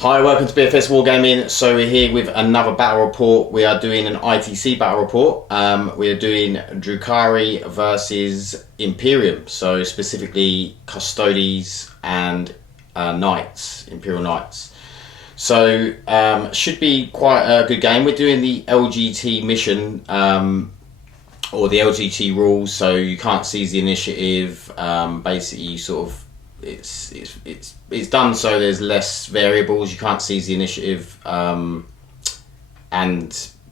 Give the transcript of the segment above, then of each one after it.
Hi, welcome to BFS Wargaming. So we're here with another battle report. We are doing an ITC battle report. We are doing Drukhari versus Imperium. So specifically Custodes and Knights, Imperial Knights. So should be quite a good game. We're doing the LGT mission or the LGT rules. So you can't seize the initiative. Basically, you sort of it's done so there's less variables. You can't seize the initiative, and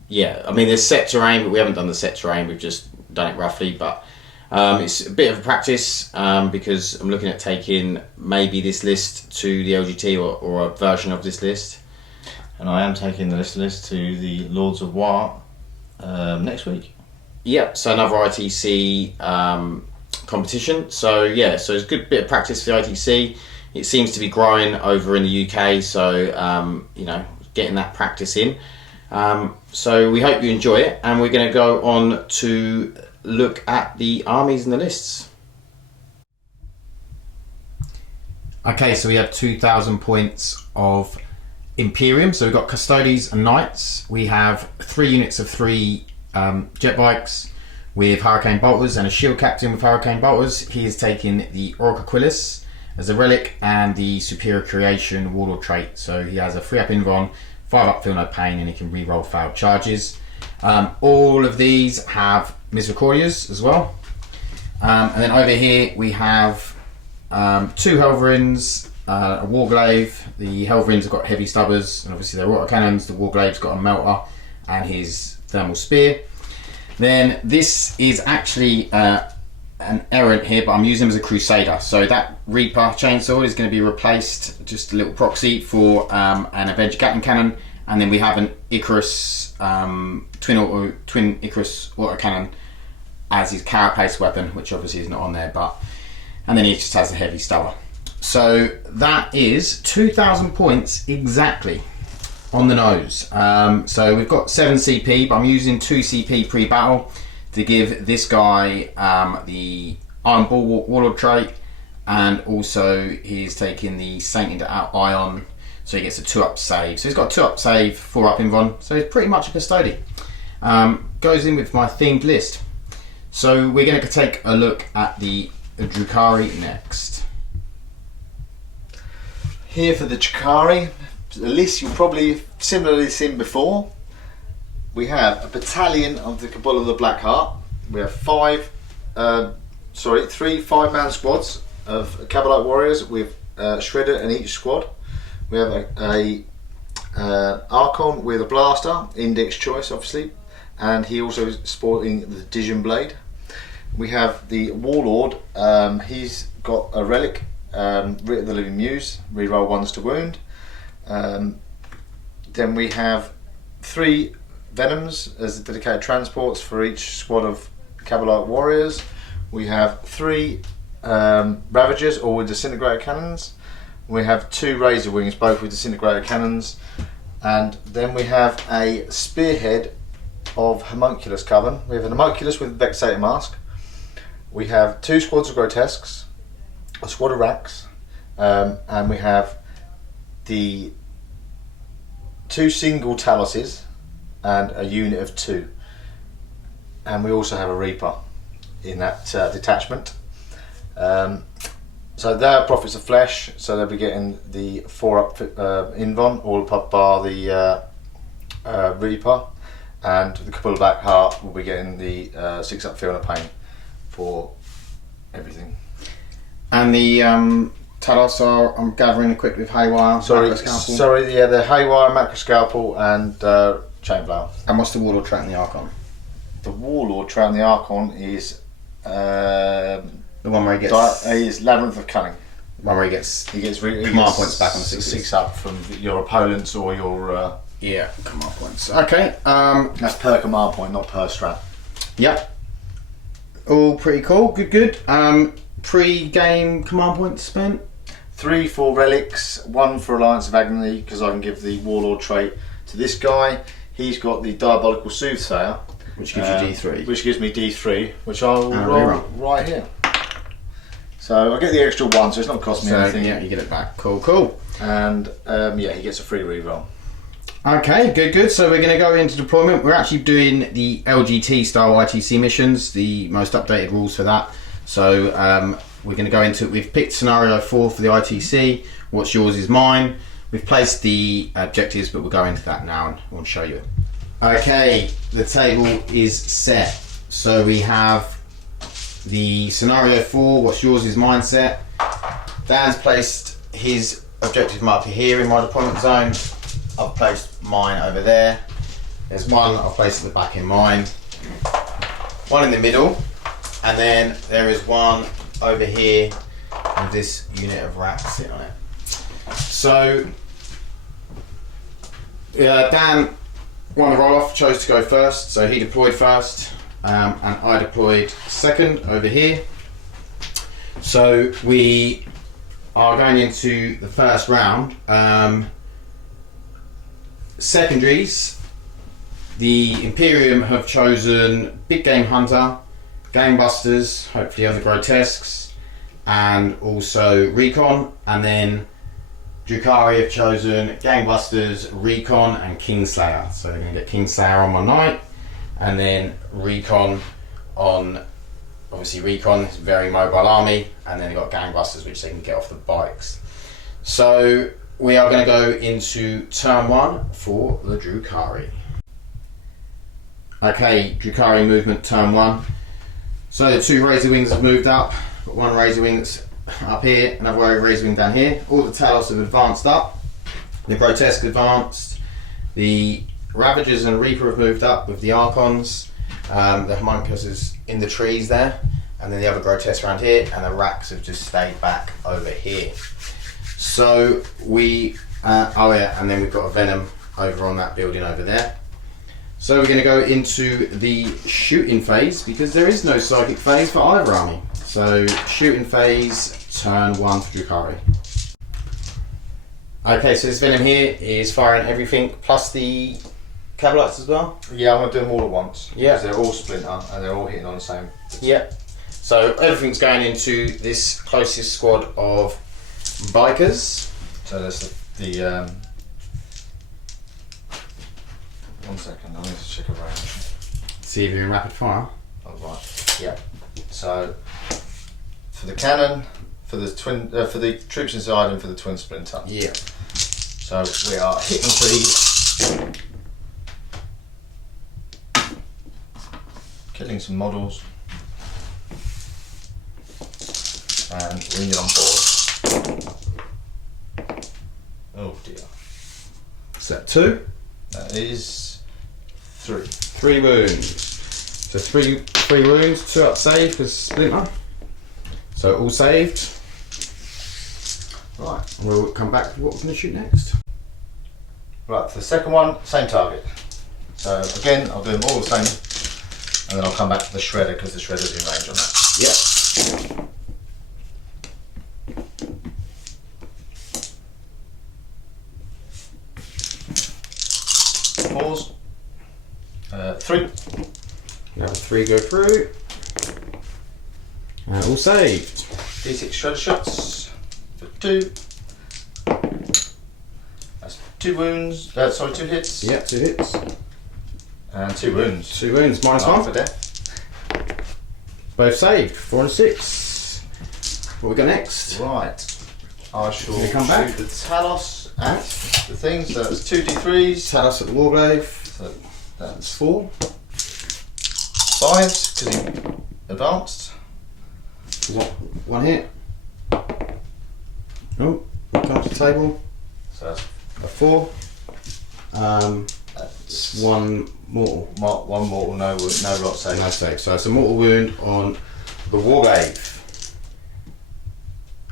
yeah, I mean there's set terrain, but we haven't done the set terrain. We've just done it roughly, but it's a bit of a practice because I'm looking at taking maybe this list to the LGT or a version of this list, and I am taking the list to the Lords of War next week. Yep, so another ITC competition. So yeah, so it's a good bit of practice for the ITC. It seems to be growing over in the UK, so you know, getting that practice in. So we hope you enjoy it, and we're going to go on to look at the armies and the lists. Okay, so we have 2,000 points of Imperium. So we've got Custodes and Knights. We have 3 units of 3 jet bikes with Hurricane Bolters and a shield captain with Hurricane Bolters. He is taking the Orc Aquilus as a relic and the Superior Creation Warlord trait. So he has a 3-up Invon, 5-up Feel No Pain, and he can reroll failed charges. All of these have Misericordias as well. And then over here we have 2 Helverins, a Warglaive. The Helverins have got heavy stubbers, and obviously they're autocannons. The Warglaive's got a melter and his thermal spear. Then this is actually an errant here, but I'm using him as a Crusader. So that Reaper chainsaw is going to be replaced, just a little proxy for an Avenger Gatling Cannon, and then we have an Icarus twin Icarus autocannon as his carapace weapon, which obviously is not on there, but and then he just has a heavy stubber. So that is 2,000 points exactly on the nose. So we've got 7 CP, but I'm using 2 CP pre-battle to give this guy the Iron Bulwark Warlord trait, and also he's taking the Sainted Ion, so he gets a 2-up save. So he's got a 2-up save, 4-up Invon, so he's pretty much a Custodian. Goes in with my themed list. So we're going to take a look at the Drukhari next. Here for the Drukhari, the list you've probably similarly seen before. We have a battalion of the Cabal of the Black Heart. We have 3 5-man squads of Cabalite warriors with Shredder in each squad. We have a Archon with a blaster, index choice obviously, and he also is sporting the Dijon blade. We have the Warlord. He's got a relic, Writ of the Living Muse, reroll 1s to wound. Then we have 3 Venoms as dedicated transports for each squad of Cabalite warriors. We have 3 Ravagers, all with disintegrator cannons. We have 2 Razor Wings, both with disintegrator cannons. And then we have a Spearhead of Homunculus Coven. We have an Homunculus with Vexator Mask. We have 2 squads of Grotesques, a squad of Racks, and we have the 2 single Taluses and a unit of 2, and we also have a Reaper in that detachment. So their Prophets of Flesh, so they'll be getting the 4-up Invon, all up bar the Reaper, and the Cabal of Black Heart will be getting the 6-up Feel No Pain for everything. And the Talos are, I'm gathering, equipped with Haywire, Sorry, yeah, the Haywire, Macro Scalpel, and Chainblower. And what's the Warlord trait and the Archon? The Warlord trait and the Archon is the one where he gets is Labyrinth of Cunning. The one where he gets command points back on the 6 up from your opponents or your yeah, command points. Okay, that's per command point, not per strat. Yep. All pretty cool. Good. Pre-game command points spent. 3 for relics, 1 for Alliance of Agony, because I can give the Warlord trait to this guy. He's got the Diabolical Soothsayer, which gives you D3. Which gives me D3, which I'll roll right here. So I get the extra one, so it's not cost me anything. Yeah, you get it back. Cool, cool. And yeah, he gets a free reroll. Okay, good. So we're going to go into deployment. We're actually doing the LGT style ITC missions, the most updated rules for that. So we're going to go into it. We've picked scenario 4 for the ITC. What's yours is mine. We've placed the objectives, but we'll go into that now and I want to show you it. Okay, the table is set. So we have the scenario 4, what's yours is mine set. Dan's placed his objective marker here in my deployment zone. I've placed mine over there. There's one I've placed at the back in mine. One in the middle. And then there is one over here with this unit of racks sitting on it. So, Dan won the roll-off, chose to go first, so he deployed first, and I deployed second over here. So we are going into the first round. Secondaries, the Imperium have chosen Big Game Hunter, Gamebusters, hopefully other Grotesques, and also Recon, and then Drukhari have chosen Gangbusters, Recon, and Kingslayer. So they're going to get Kingslayer on my knight, and then Recon on, obviously Recon is a very mobile army, and then they've got Gangbusters which they can get off the bikes. So we are going to go into turn 1 for the Drukhari. Okay, Drukhari movement turn 1. So the 2 Razor Wings have moved up. Got 1 Razor Wing that's up here, another Razor Wing down here. All the Talos have advanced up. The Grotesque advanced. The Ravagers and Reaper have moved up with the Archons. The Homunculus is in the trees there. And then the other Grotesque around here. And the Racks have just stayed back over here. So we, oh yeah, and then we've got a Venom over on that building over there. So we're going to go into the shooting phase because there is no psychic phase for either army. So shooting phase, turn 1 for Drukhari. Okay, so this Venom here is firing everything plus the Cabalites as well? Yeah, I'm going to do them all at once. Yeah. Because they're all splinter and they're all hitting on the same. Yeah. So everything's going into this closest squad of bikers. So there's the 1 second, I need to check around. See if you're in rapid fire. Oh, right. Yeah. So for the cannon, for the twin, for the troops inside, and for the twin splinter. Yeah. So we are hitting these, killing some models, and bringing on board. Oh dear. Is that 2? That is 3. 3 wounds. So 3 wounds, 2 up saved because splinter. So all saved. Right, we'll come back to what we're going to shoot next. Right, for the second one, same target. So again, I'll do them all the same, and then I'll come back to the shredder because the shredder's in range on that. Yep. Pause. 3. Now 3 go through. All saved. D6 shredder shots for 2. That's 2 wounds. Sorry, 2 hits. Yep, 2 hits. And 2 wounds. 2 wounds, minus Mark 1. for death. Both saved. 4 and 6. What we got next? Right. I shall Can we come back? shoot the Talos at the thing. So that's 2d3s. Talos at the Warglaive. So that's 4. 5s because he advanced. 1 hit. Oh, comes to the table. So that's A 4. That's 1 mortal. 1 mortal, no rot save. No save. So it's a mortal wound on the Warglaive.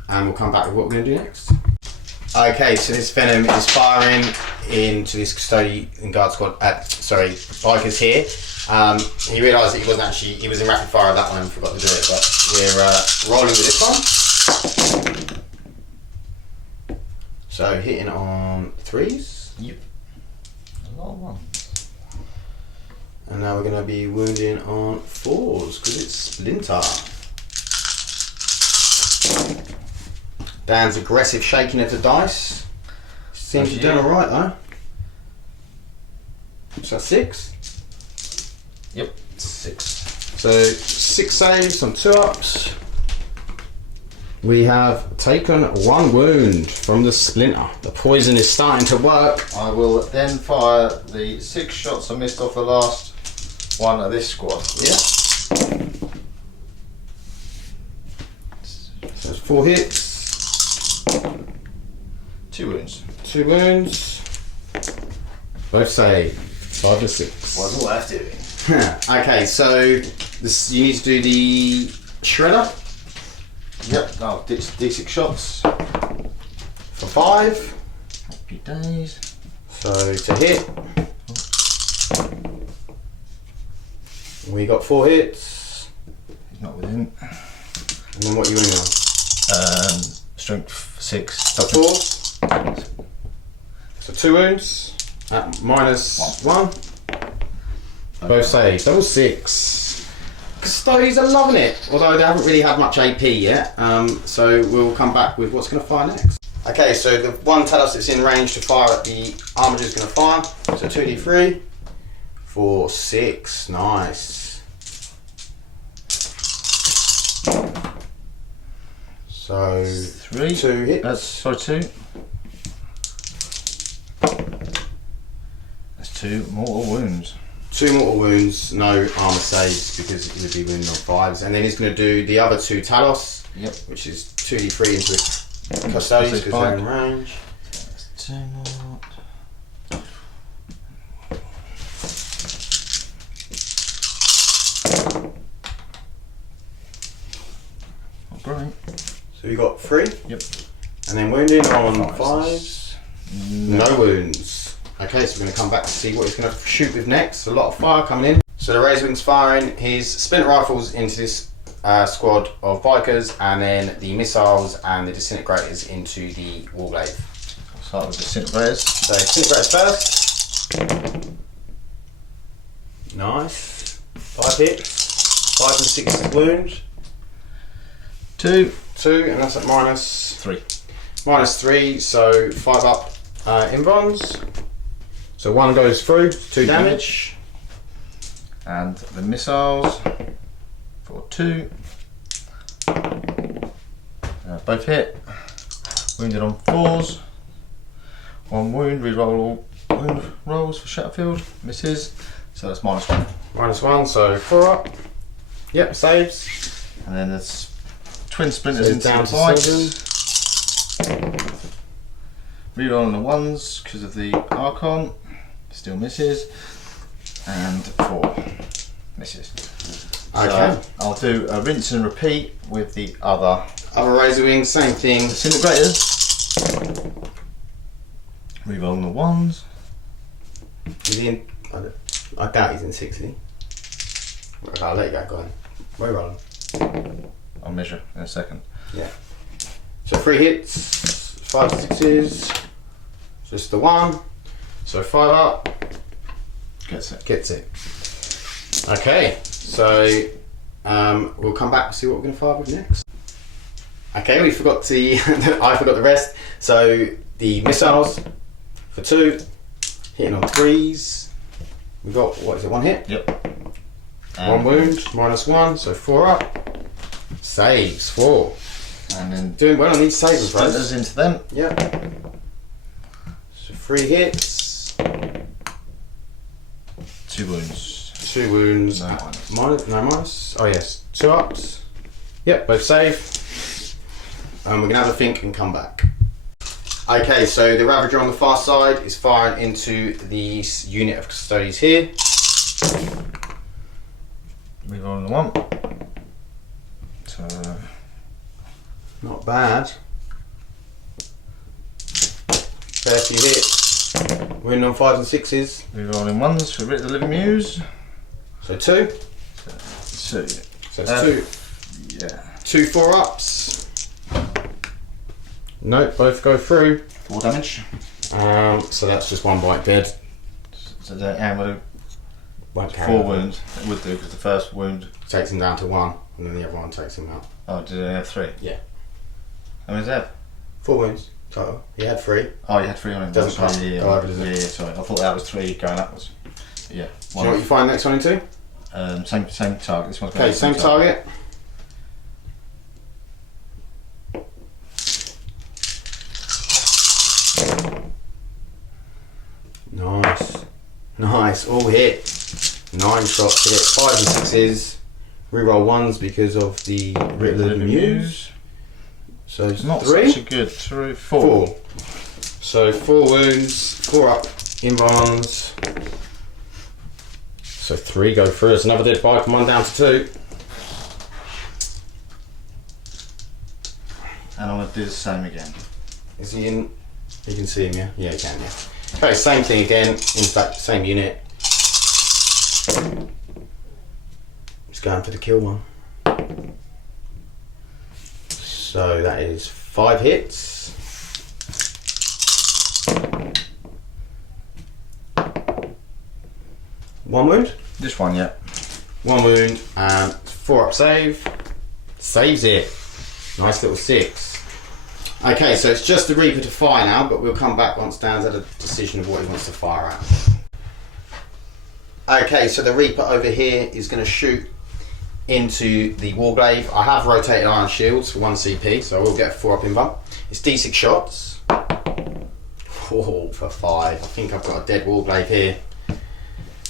And we'll come back to what we're going to do next. Okay, so this Venom is firing into this Custodian Guard Squad, bikers here. He realised that he was in rapid fire of that one and forgot to do it, but we're rolling with this one. So hitting on 3s. Yep. A lot of 1s. And now we're going to be wounding on 4s because it's Splinter. Dan's aggressive shaking of the dice. Seems to be doing alright though. So 6? Yep. 6. So 6 saves on 2 ups. We have taken 1 wound from the splinter. The poison is starting to work. I will then fire the 6 shots I missed off the last one of this squad. Yeah. So it's 4 hits. 2 wounds. 2 wounds. Both save. 5 and 6. Wasn't worth doing. Okay, so this, you need to do the shredder. Yep. Oh, D6 shots. For 5. Happy days. So to hit. We got 4 hits. He's not within. And then what are you aiming on? Strength 6. So 4. So 2 wounds. At -1. Both saves. Double 6. Custodes are loving it, although they haven't really had much AP yet. So we'll come back with what's going to fire next. Okay, so the one Talos that's in range to fire at the Armiger is going to fire. So 2d3. 4, 6. Nice. So 3. 2 hits. Sorry, 2. That's 2 mortal wounds. 2 mortal wounds, no armor saves because it would be wounded on 5s, and then he's going to do the other 2 Talos, Yep. which is 2d3 into a Custodes because they're in range. That's 2 more. Oh, great. So you got 3, Yep. and then wounding on 5s. 5s, no wounds. Okay, so we're going to come back to see what he's going to shoot with next. A lot of fire coming in. So the Razorwing's firing his splinter rifles into this squad of bikers, and then the missiles and the disintegrators into the warblade. I'll start with disintegrators. So disintegrators first. Nice. 5 hits. 5 and 6 wound. 2. 2, and that's at -3. 3. So 5 up invons. So 1 goes through, 2 damage. And the missiles for 2. Both hit. Wounded on 4s. 1 wound. Reroll all wound rolls for Shatterfield. Misses. So that's -1. -1, so 4 up. Yep, saves. And then there's twin splinters So into down the to bikes. 7. Reroll on the 1s because of the Archon. Still misses. And 4 misses. Okay. So I'll do a rinse and repeat with the other Other Razorwing, same thing. disintegrators. Reroll on the 1s. Is he in? I doubt he's in 60. Okay, I'll let you go on. Where roll him? I'll measure in a second. Yeah. So 3 hits, 5 6s, just the 1. So 5 up, Gets it. gets it. Okay, so we'll come back and see what we're going to fire with next. Okay, we forgot the I forgot the rest. So the missiles for 2, hitting on 3s. We got, what is it, 1 hit? Yep. 1 wound, -1, so 4 up. Saves 4. And then Doing well on these saves, splinters right? into them. Yep. So 3 hits, 2 wounds. 2 wounds. No minus. No minus. Oh yes, 2 ups. Yep, both save. And we're gonna have a think and come back. Okay, so the Ravager on the far side is firing into the unit of Custodes here. Reroll on the 1. So Not bad. Fair few hits. We're in on 5s and 6s. reroll in 1s for Rit the Living Muse. So 2. So So it's 2. yeah. 2 4 ups. Nope, both go through. 4 damage. So that's just 1 bite dead. So the ammo Won't carry 4 over. wounds. It would do because the first wound. Takes him down to 1, and then the other one takes him out. Oh, did I have 3? Yeah. How many does he have? 4 wounds total. He had 3. Oh, you had 3 on him. Doesn't Sorry, cost yeah, go over, does it? yeah, sorry. I thought that was 3 going upwards. Yeah. Do you know what you find next one into? Same target. This one's Okay, same target. Nice, all hit. 9 shots hit, 5 and 6s. Reroll 1s because of the Riddler of the Muse. So It's not 3? such a good 4. 4. So 4 wounds, 4 up invulns. So 3 go through. It's another dead bike and 1 down to 2. And I'm going to do the same again. Is he in? You can see him, yeah? Yeah, you can, yeah. Okay, same thing again. In fact, same unit. Just going for the kill one. So that is 5 hits. One wound. This one, yeah. 1 wound and 4 up save. Saves it. Nice little 6. Okay, so it's just the Reaper to fire now, but we'll come back once Dan's had a decision of what he wants to fire at. Okay, so the Reaper over here is going to shoot into the Warglaive. I have rotated iron shields for 1 CP, so I will get a 4 up invuln. It's D6 shots. Oh, for 5. I think I've got a dead Warglaive here.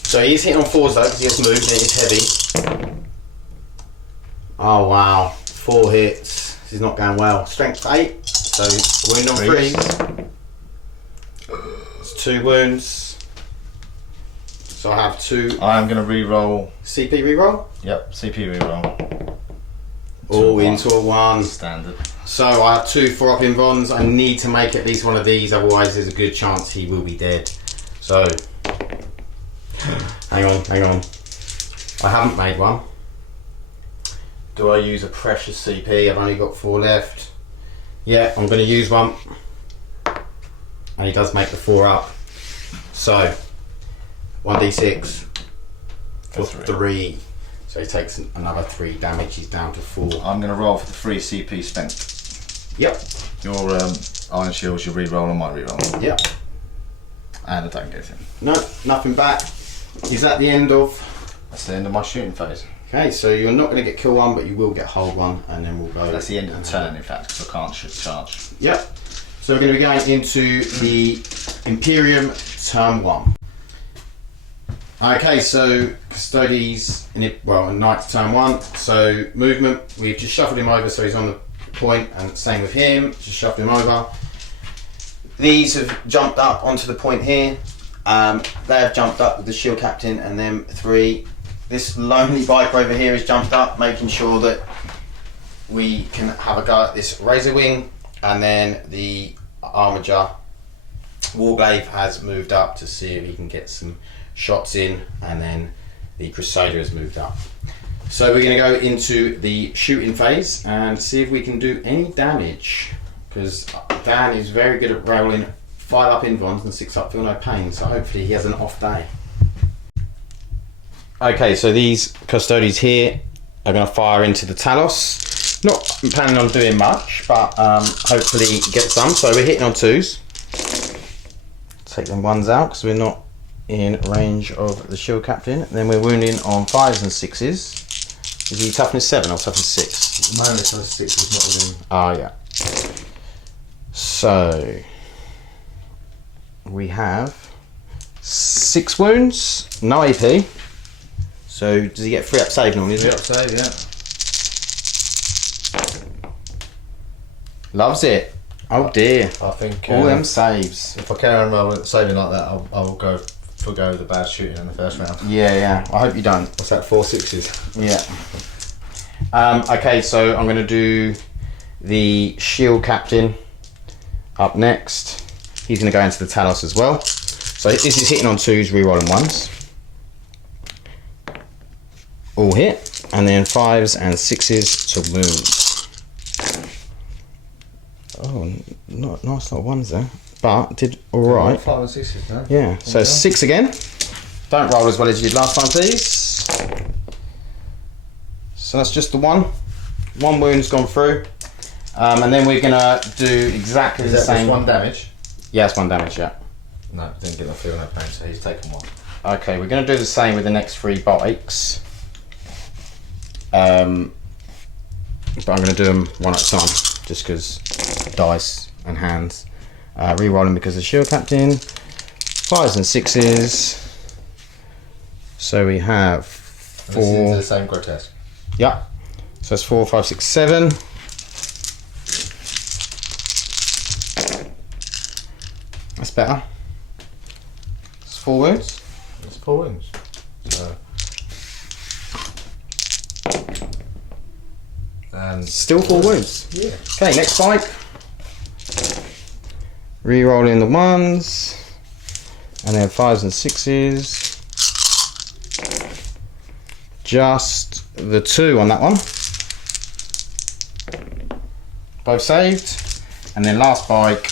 So he's hitting on 4s though, because he has moved and it is heavy. Oh wow, 4 hits. This is not going well. Strength 8, so wound on 3s. It's 2 wounds. So I have 2 I am going to re-roll. CP reroll. Yep, CP re-roll. All into a 1. Standard. So I have 2 4 up invulns. I need to make at least one of these, otherwise there's a good chance he will be dead. So hang on. I haven't made one. Do I use a precious CP? I've only got 4 left. Yeah, I'm going to use one. And he does make the 4 up. So 1d6 for 3. So he takes another 3 damage. He's down to 4. I'm going to roll for the 3 CP spent. Yep. Your iron shields, your re-roll and my re-roll. Yep. And I don't get anything. No, nothing back. Is that the end of? That's the end of my shooting phase. Okay, so you're not going to get kill 1, but you will get hold 1, and then we'll go. That's the end of the turn, in fact, because I can't shoot charge. Yep. So we're going to be going into the Imperium Turn 1. Okay, so Custodes, Knight Turn 1. So movement, we've just shuffled him over, so he's on the point, and same with him. Just shuffled him over. These have jumped up onto the point here. They have jumped up with the shield captain, and them 3. This lonely biker over here has jumped up, making sure that we can have a go at this Razor Wing, and then the Armiger Warglaive has moved up to see if he can get some shots in, and then the Crusader has moved up. So we're going to go into the shooting phase and see if we can do any damage, because Dan is very good at rolling 5 up invulns and 6 up feel no pain, so hopefully he has an off day. Okay, so these Custodes here are going to fire into the Talos. Not planning on doing much, but hopefully get some. So we're hitting on 2s. Take them 1s out because we're not in range of the shield captain. Then we're wounding on 5s and 6s. Is he toughness 7 or toughness 6? Mine is toughness 6 is not within. Oh yeah. So we have 6 wounds, no AP. So does he get 3 up save normally? 3 up save, yeah. Loves it. Oh dear. I think All them saves. if I carry on saving like that, I'll go forgo the bad shooting in the first round. Yeah. I hope you don't. What's that? 4 6s. Yeah. Okay, so I'm going to do the shield captain up next. He's going to go into the Talos as well. So this is hitting on 2s, rerolling 1s. All hit, and then 5s and 6s to wound. Oh, nice little 1s there, but did all right. 5 and 6s, no? Yeah, so 6 again. Don't roll as well as you did last time, please. So that's just the 1. 1 wound's gone through. And then we're gonna do exactly the same. Is that one damage? Yeah, it's 1 damage, yeah. No, didn't get my feel no pain, so he's taken 1. Okay, we're gonna do the same with the next 3 bikes. But I'm gonna do them one at a time, just because dice and hands. Re-rolling because of shield captain. 5s and 6s. So we have 4. This is the same grotesque. Yeah. So it's 4, 5, 6, 7. That's better. It's 4 wounds. It's 4 wounds. So. And Still 4 wounds. yeah. Okay, next bike. Re-rolling the 1s. And then 5s and 6s. Just the 2 on that one. Both saved. And then last bike.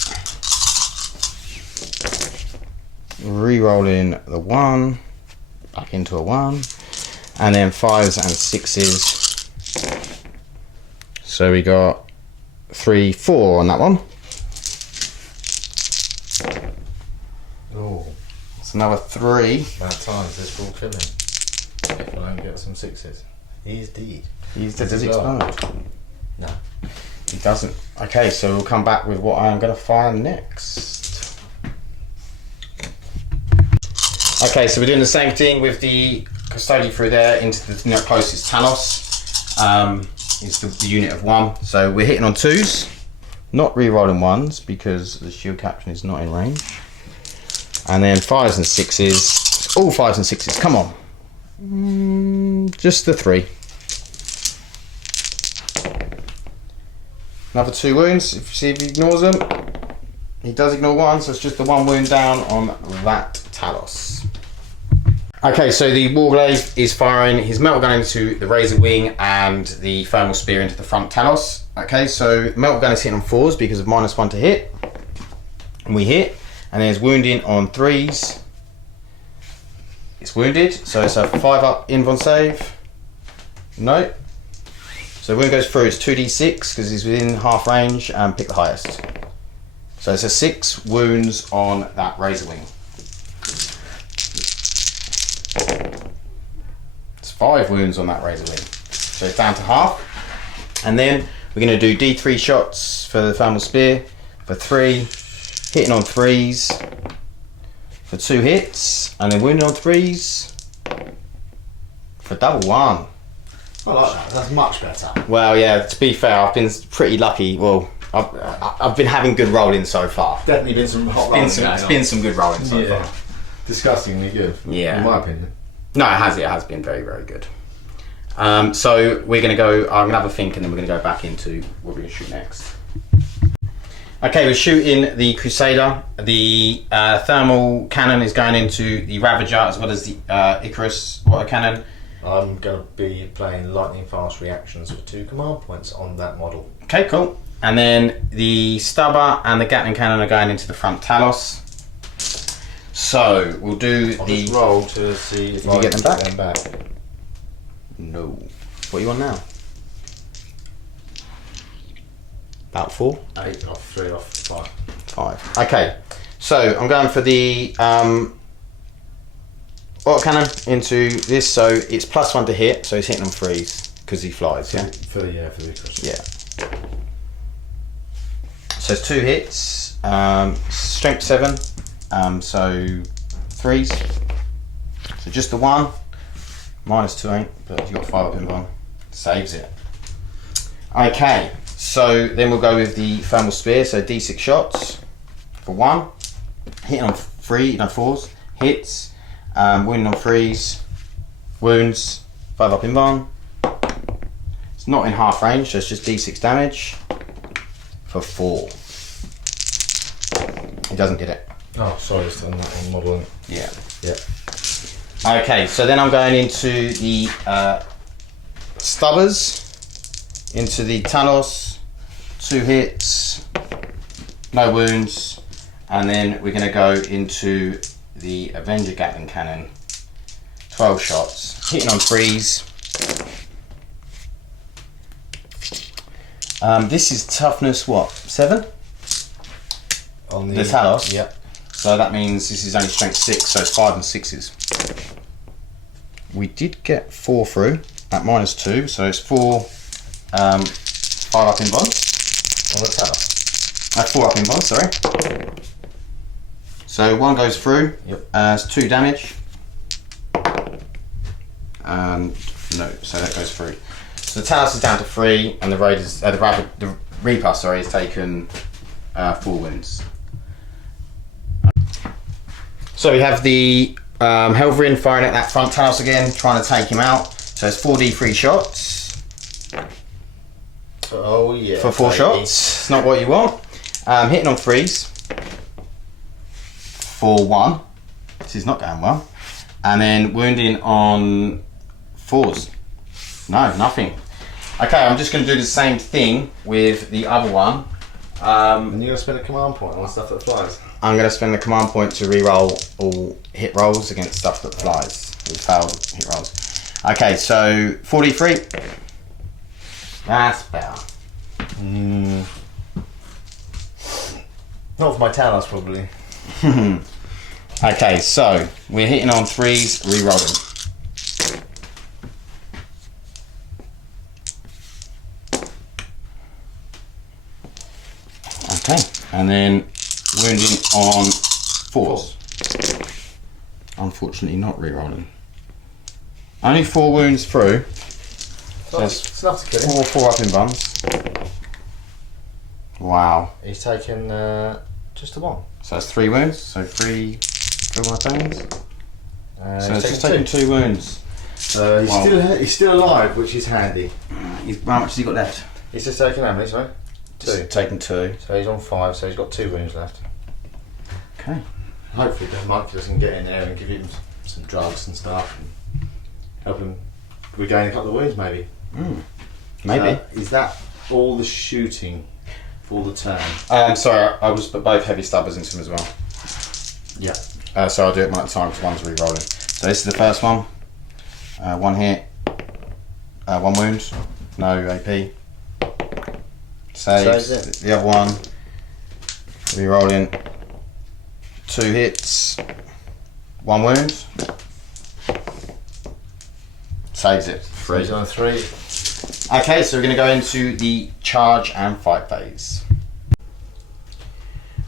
Re-rolling the 1. Back into a 1. And then 5s and 6s. So we got 3, 4 on that one. Oh, It's another 3. about times this will kill him. If I don't get some 6s. He's dead. Does it explode? No. He doesn't. Okay, so we'll come back with what I'm going to fire next. Okay, so we're doing the same thing with the Custodes through there into the closest Talos. It's the unit of 1. So we're hitting on 2s, not re-rolling 1s because the shield captain is not in range. And then 5s and 6s, all 5s and 6s, come on. Just the 3. Another 2 wounds, if you see if he ignores them. He does ignore 1, so it's just the 1 wound down on that Talos. Okay, so the Warglaive is firing his metal gun into the Razor Wing and the Thermal Spear into the front Talos. Okay, so metal gun is hitting on 4s because of -1 to hit. And we hit, and then it's wounding on 3s. It's wounded, so it's a 5 up invuln save. No. So wound goes through, it's 2d6 because he's within half range and pick the highest. So it's a 6 wounds on that Razor Wing. It's 5 wounds on that Razor Wing. So it's down to half. And then we're going to do D3 shots for the Thermal Spear for 3, hitting on 3s for 2 hits, and then wounding on 3s for double 1. I like that. That's much better. Well, yeah, to be fair, I've been pretty lucky. Well, I've been having good rolling so far. Definitely been some hot rolling. It's been some good rolling so far. Disgustingly good. Yeah. In my opinion. No, it has been very, very good. So we're going to go, I'm going to have a think and then we're going to go back into what we're going to shoot next. Okay, we're shooting the Crusader. The thermal cannon is going into the Ravager as well as the Icarus water cannon. I'm going to be playing lightning fast reactions with 2 command points on that model. Okay, cool. And then the Stubber and the Gatling cannon are going into the front Talos. So we'll do I'll the just roll to see if you I get can them get them back. No. What are you on now? About 4? 8 off, 3 off, 5. 5. Okay. So I'm going for the water cannon into this. So it's +1 to hit. So he's hitting on 3s because he flies. Yeah. For the Icarus. Yeah. So it's 2 hits. Strength 7. So 3s. So just the 1. -2 ain't, but you got 5 up in one. Saves it. Okay, so then we'll go with the Thermal Spear. So D6 shots for 1. Hitting on 3, no 4s. Hits. Wounding on 3s. Wounds. 5 up in one. It's not in half range, so it's just D6 damage for 4. He doesn't get it. Oh, sorry, it's on that one modelling. Yeah. Yeah. Okay, so then I'm going into the Stubbers, into the Talos, 2 hits, no wounds, and then we're going to go into the Avenger Gatling Cannon, 12 shots, hitting on 3s, This is toughness, what, 7? On The Talos? Yep. So that means this is only strength 6, so it's 5 and 6s. We did get 4 through at -2, so it's 4 5 up in bonds. On the Talos. 4 up in bonds, sorry. So 1 goes through, Yep. it's 2 damage. And no, so that goes through. So the Talos is down to 3, and the Raiders, the Reaper, sorry, has taken 4 wounds. So we have the Helverin firing at that front Talos again, trying to take him out. So it's 4d3 shots. Oh yeah. For 4 shots. It's not what you want. Hitting on 3s. For 1. This is not going well. And then wounding on 4s. No, nothing. Okay, I'm just going to do the same thing with the other one. And you're going to spend a command point on stuff that flies. I'm going to spend the command point to re-roll all hit rolls against stuff that flies. With failed hit rolls. Okay, so 43. That's better. Not for my Talos, probably. Okay, so we're hitting on 3s, re-rolling. Okay, and then wounding on 4s. Unfortunately not re-rolling. Only 4 wounds through. So It's enough to kill him. 4 up in bums. Wow. He's taken just a 1. So that's 3 wounds, so 3 my bones. So it's just taken 2 wounds. So he's still alive, which is handy. How much has he got left? He's just taken how many, sorry? 2. Just taken 2. So he's on 5, so he's got 2 wounds left. Okay. Hopefully Michael can get in there and give him some drugs and stuff and help him regain a couple of wounds maybe. Maybe. Is that all the shooting for the turn? Sorry, I was put both heavy stabbers into him as well. Yeah. So I'll do it one at a time because one's re-rolling. So this is the first one. 1 hit. 1 wound. No AP. Saves it. The other one. Re-rolling. 2 hits. 1 wound. Saves it. 3. He's on 3. Okay, so we're going to go into the charge and fight phase.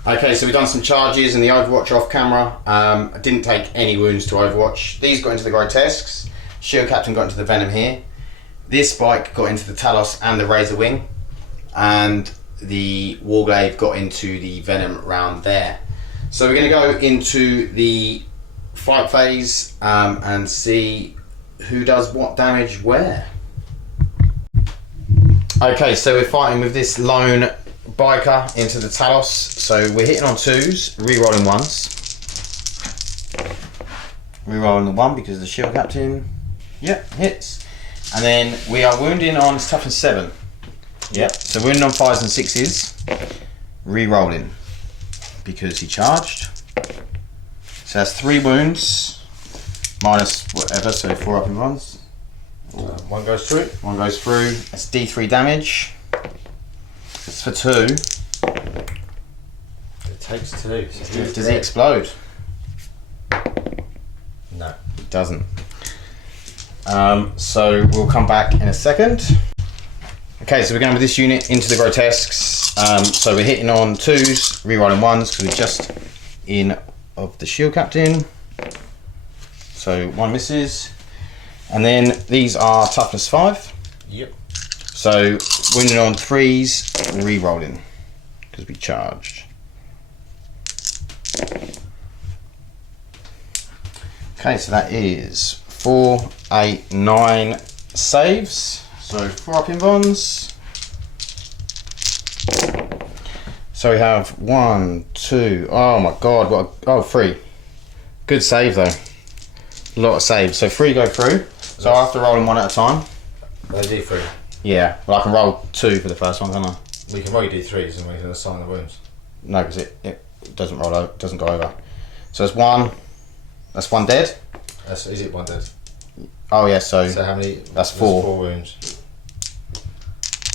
Okay, so we've done some charges in the Overwatch off camera. I didn't take any wounds to Overwatch. These got into the Grotesques. Shield Captain got into the Venom here. This spike got into the Talos and the Razor Wing. And the Warglaive got into the Venom round there. So we're going to go into the fight phase and see who does what damage where. Okay, so we're fighting with this lone biker into the Talos. So we're hitting on 2s, re-rolling 1s. Re-rolling the 1 because of the Shield Captain. Yep, hits. And then we are wounding on toughness 7. Yep, so wounding on 5s and 6s. Re-rolling because he charged. So that's 3 wounds minus whatever, so 4 up in runs. 1 goes through. 1 goes through. That's D3 damage. It's for 2. It takes 2. So Does it explode? No. It doesn't. So we'll come back in a second. Okay, so we're going with this unit into the Grotesques. So we're hitting on 2s, re-rolling 1s because we're just in of the Shield Captain. So 1 misses. And then these are toughness 5. Yep. So wounding on 3s, re-rolling because we charged. Okay, so that is 4, 8, 9 saves. So 4 up in bonds. So we have 1, 2. Oh my god! What? 3. Good save though. A lot of saves. So 3 go through. So I have to roll them 1 at a time. D3. Yeah. Well, I can roll 2 for the first one, can't I? We can roll your D3s and we can assign the wounds. No, because it doesn't roll over. It doesn't go over. So there's 1. That's 1 dead. Is it 1 dead? Oh yeah. So So how many? That's 4. 4 wounds.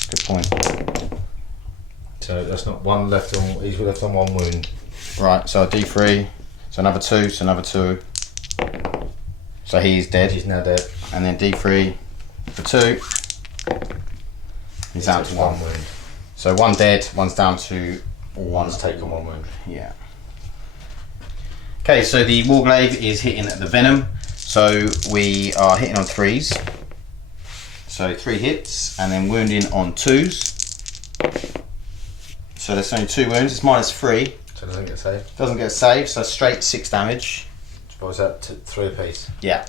Good point. so that's not one left on. He's left on 1 wound. Right, so a D3, so another 2, so another 2. So he's dead. He's now dead. And then D3 for 2. He's down to 1 wound. So 1 dead, 1's down to 1. One's taken 1 wound. Yeah. Okay, so the Warglaive is hitting the Venom. So we are hitting on 3s. So 3 hits, and then wounding on 2s. So there's only 2 wounds, it's -3. So it doesn't get saved. Doesn't get saved, so straight 6 damage. Suppose that 3 apiece. Yeah.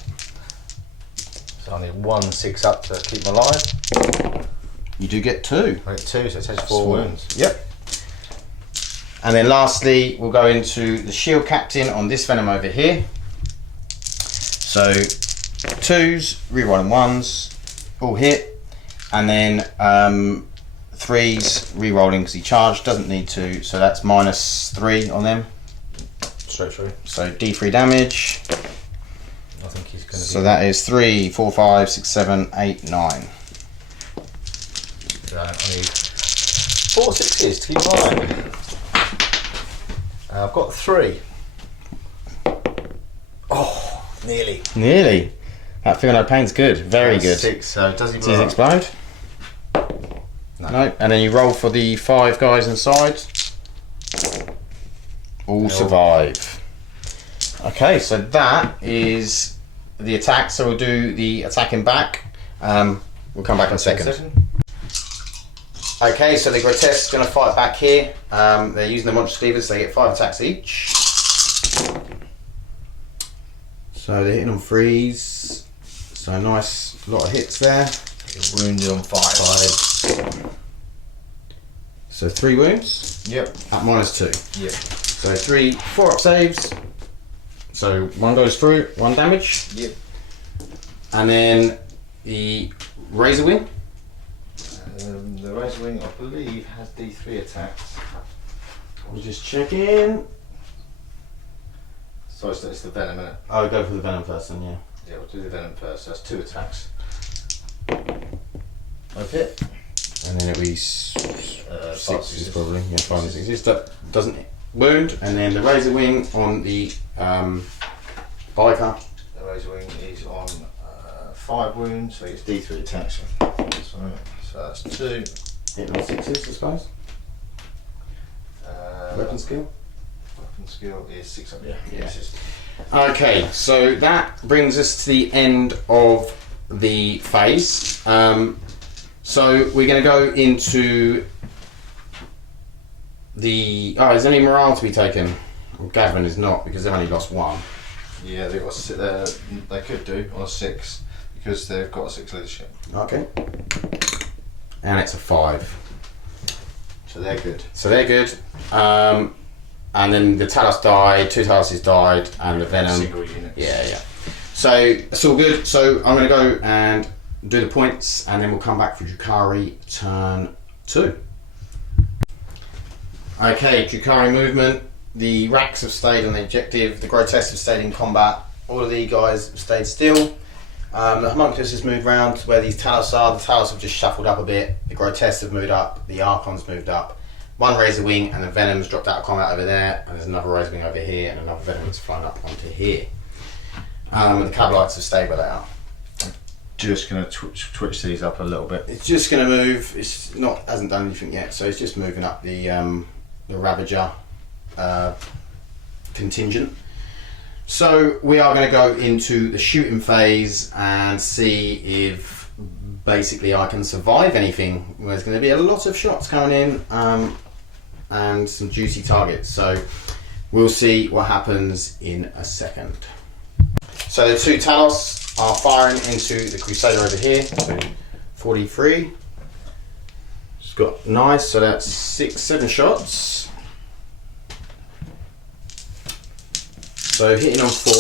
So I need 1 6 up to keep him alive. You do get 2. I get 2, so it takes 4 wounds. Yep. And then lastly, we'll go into the Shield Captain on this Venom over here. So 2s, rerolling 1s, all hit. And then 3s, rerolling because he charged, doesn't need to, so that's -3 on them. Straight through. So D3 damage. I think he's going to So that is 3, 4, 5, 6, 7, 8, 9. I need 4 6s to keep him alive. I've got 3. Oh, nearly. Nearly. That Feel No Pain's good. Very good. 6, so does he Does it explode? No. And then you roll for the 5 guys inside. All survive. Okay, so that is the attack. So we'll do the attacking back. We'll come back in a second. Okay, so the Grotesque's going to fight back here. They're using the Monstrous Cleavers, so they get 5 attacks each. So they're hitting on 3s. So a nice lot of hits there. He's wounded on 5. So 3 wounds. Yep. At -2. Yep. So 3 4-up saves. So 1 goes through, 1 damage. Yep. And then the Razor Wing. The Razor Wing, I believe, has D3 attacks. We'll just check in. So it's the Venom, isn't it? I'll go for the Venom first then, yeah. Yeah, we'll do the Venom first. So that's 2 attacks. Okay. And then it'll be 6 probably. Yeah, 5 and 6. That doesn't wound. And then the Razor Wing on the biker. The Razor Wing is on 5 wounds, so it's D3 attacks. So that's 2. Hitting on 6s, I suppose. Weapon skill. Weapon skill is 6 up. Yeah. Yeah. Okay, so that brings us to the end of the phase. So we're going to go into the. Oh, is any morale to be taken? Well, Gavin is not because they've only lost 1. Yeah, they could do on a 6 because they've got a 6 leadership. Okay. And it's a 5. So they're good. So they're good. And then the Talos died, 2 Talos died, and the Venom. Single unit. Yeah. So it's all good. So I'm going to go and do the points, and then we'll come back for Drukhari turn 2. Okay, Drukhari movement. The Racks have stayed on the objective. The Grotesques have stayed in combat. All of the guys have stayed still. The Homunculus has moved round to where these Talos are. The Talos have just shuffled up a bit. The Grotesques have moved up. The Archons moved up. 1 Razor Wing and the Venom's dropped out of combat over there, and there's another Razor Wing over here, and another Venom that's flown up onto here. The Cabalites have stayed where they are. Just going to twitch these up a little bit. It's just going to move. It's not hasn't done anything yet, so it's just moving up the Ravager contingent. So we are going to go into the shooting phase and see if basically I can survive anything. There's going to be a lot of shots coming in and some juicy targets. So we'll see what happens in a second. So the 2 Talos are firing into the Crusader over here. So 43. It's got nice. So that's 6, 7 shots. So hitting on 4.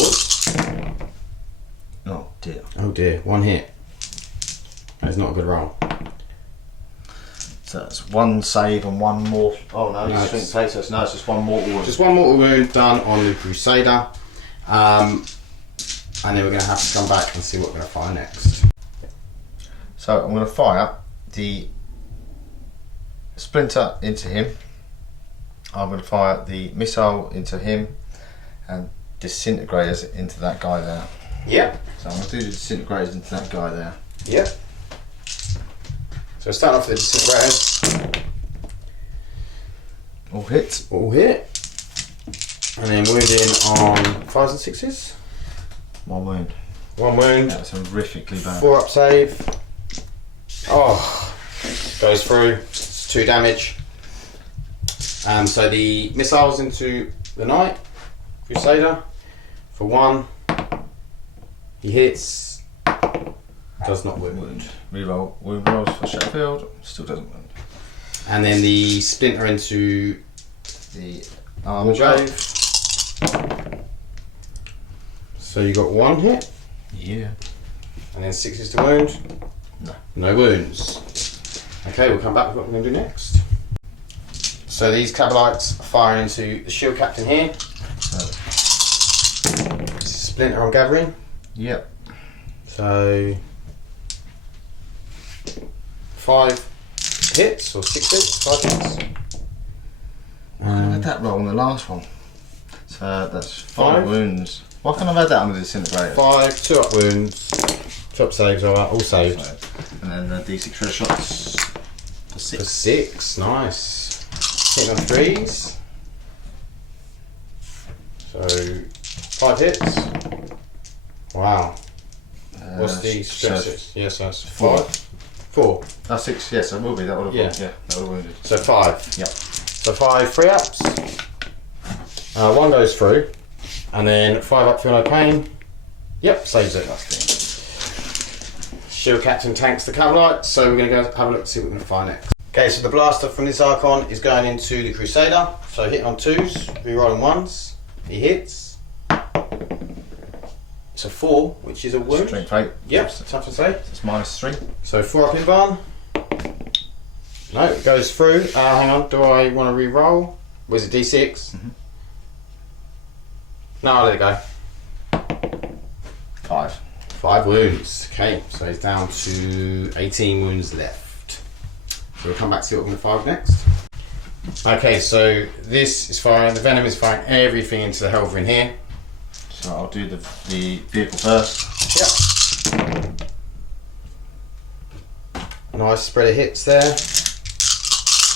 Oh dear. Oh dear, 1 hit. That's not a good roll. So that's 1 save and 1 more. Oh no, No, it's just 1 mortal wound. Just 1 mortal wound done on the Crusader. And then we're going to have to come back and see what we're going to fire next. So I'm going to fire the splinter into him. I'm going to fire the missile into him and disintegrators into that guy there. Yep. So I'm going to do the disintegrators into that guy there. Yep. So starting off with the disintegrators. All hit. All hit. And then wounding on 5s and 6s. 1 wound. 1 wound. That was horrifically bad. 4 up save. Oh, goes through. It's 2 damage. So the missiles into the Knight Crusader for 1. He hits. Does not wound. Reroll wound rolls for Sheffield. Still doesn't wound. And then the splinter into The armor wave. So you got 1 hit. Yeah. And then 6s to wound. No. No wounds. Okay, we'll come back with what we're going to do next. So these Cabalites are firing into the shield captain here. Splinter on gathering. Yep. So 5 hits or 6 hits, 5 hits. I had that roll on the last one. So that's 5 5 wounds. Why can't I have had that on the disintegrator? 5, 2 up wounds, 2 up saves, all saved. And then the D6 for shots for For 6. 6, nice. Hitting on 3s. So 5 hits. Wow. What's the stress? Yes, that's 5. 4. That's 6, yes, it will be. That would have Yeah. that would have wounded. So 5. Yep. So 5 free ups. 1 goes through. And then 5 up, feel no pain. Yep, saves it. Shield Captain tanks the Cavalite, so we're going to go have a look and see what we're going to find next. Okay, so the blaster from this Archon is going into the Crusader. So hit on 2s, rerolling 1s. He hits. It's a 4, which is a wound. Strength 8. Yep, tough to say. It's -3. So 4 up in barn. No, it goes through. Hang on, do I want to re-roll? Was it D6? Mhm. No, I'll let it go. 5. 5 wounds. Okay, so he's down to 18 wounds left. So we'll come back to see what we're going to fire next. Okay, so this is firing, the Venom is firing everything into the Helverin here. So I'll do the vehicle first. Yep. Nice spread of hits there.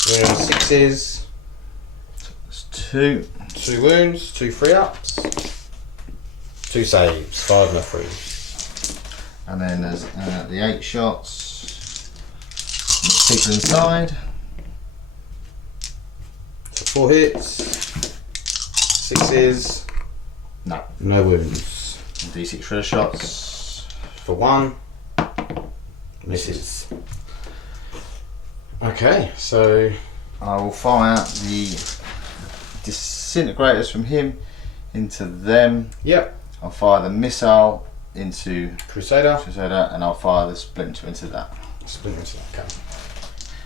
Wounding on 6s. That's 2. 2 wounds, 2 free ups. 2 saves, 5 and a 3. And then there's the 8 shots. People inside. So 4 hits. 6s. No. No wounds. And D6 for the shots. For 1. Misses. Okay, so I will fire the disintegrators from him into them. yep, I'll fire the missile into Crusader. Crusader, and I'll fire the splinter into that. Splinter into that. Okay.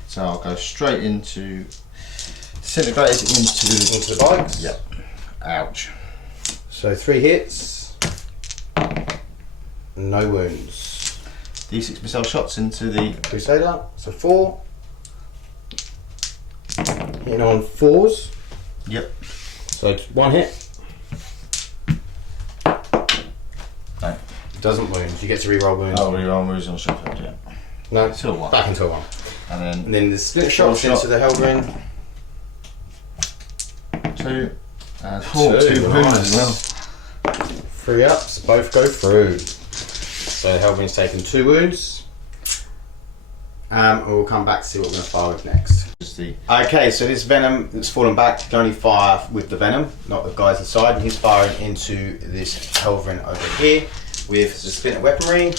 So I'll go straight into disintegrators Into the bikes. Yep. Ouch. So 3 hits. No wounds. D6 missile shots into the Crusader. So 4. Hitting on 4s. Yep. So 1 hit. No. Doesn't wound. You get to reroll wounds. Oh, reroll moves on Sheffield, yeah. No, Still 1. back into a 1. And And then the splinter Four shots shot. into the Helverin. then 2. And 2, 2 wounds nice. as well. 3 ups, both go through. So the Helverin's taken 2 wounds. And we'll come back to see what we're going to fire with next. Just the Okay, so this Venom that's fallen back can only fire with the Venom, not the guys inside. And he's firing into this Helverin over here with the splinter weaponry.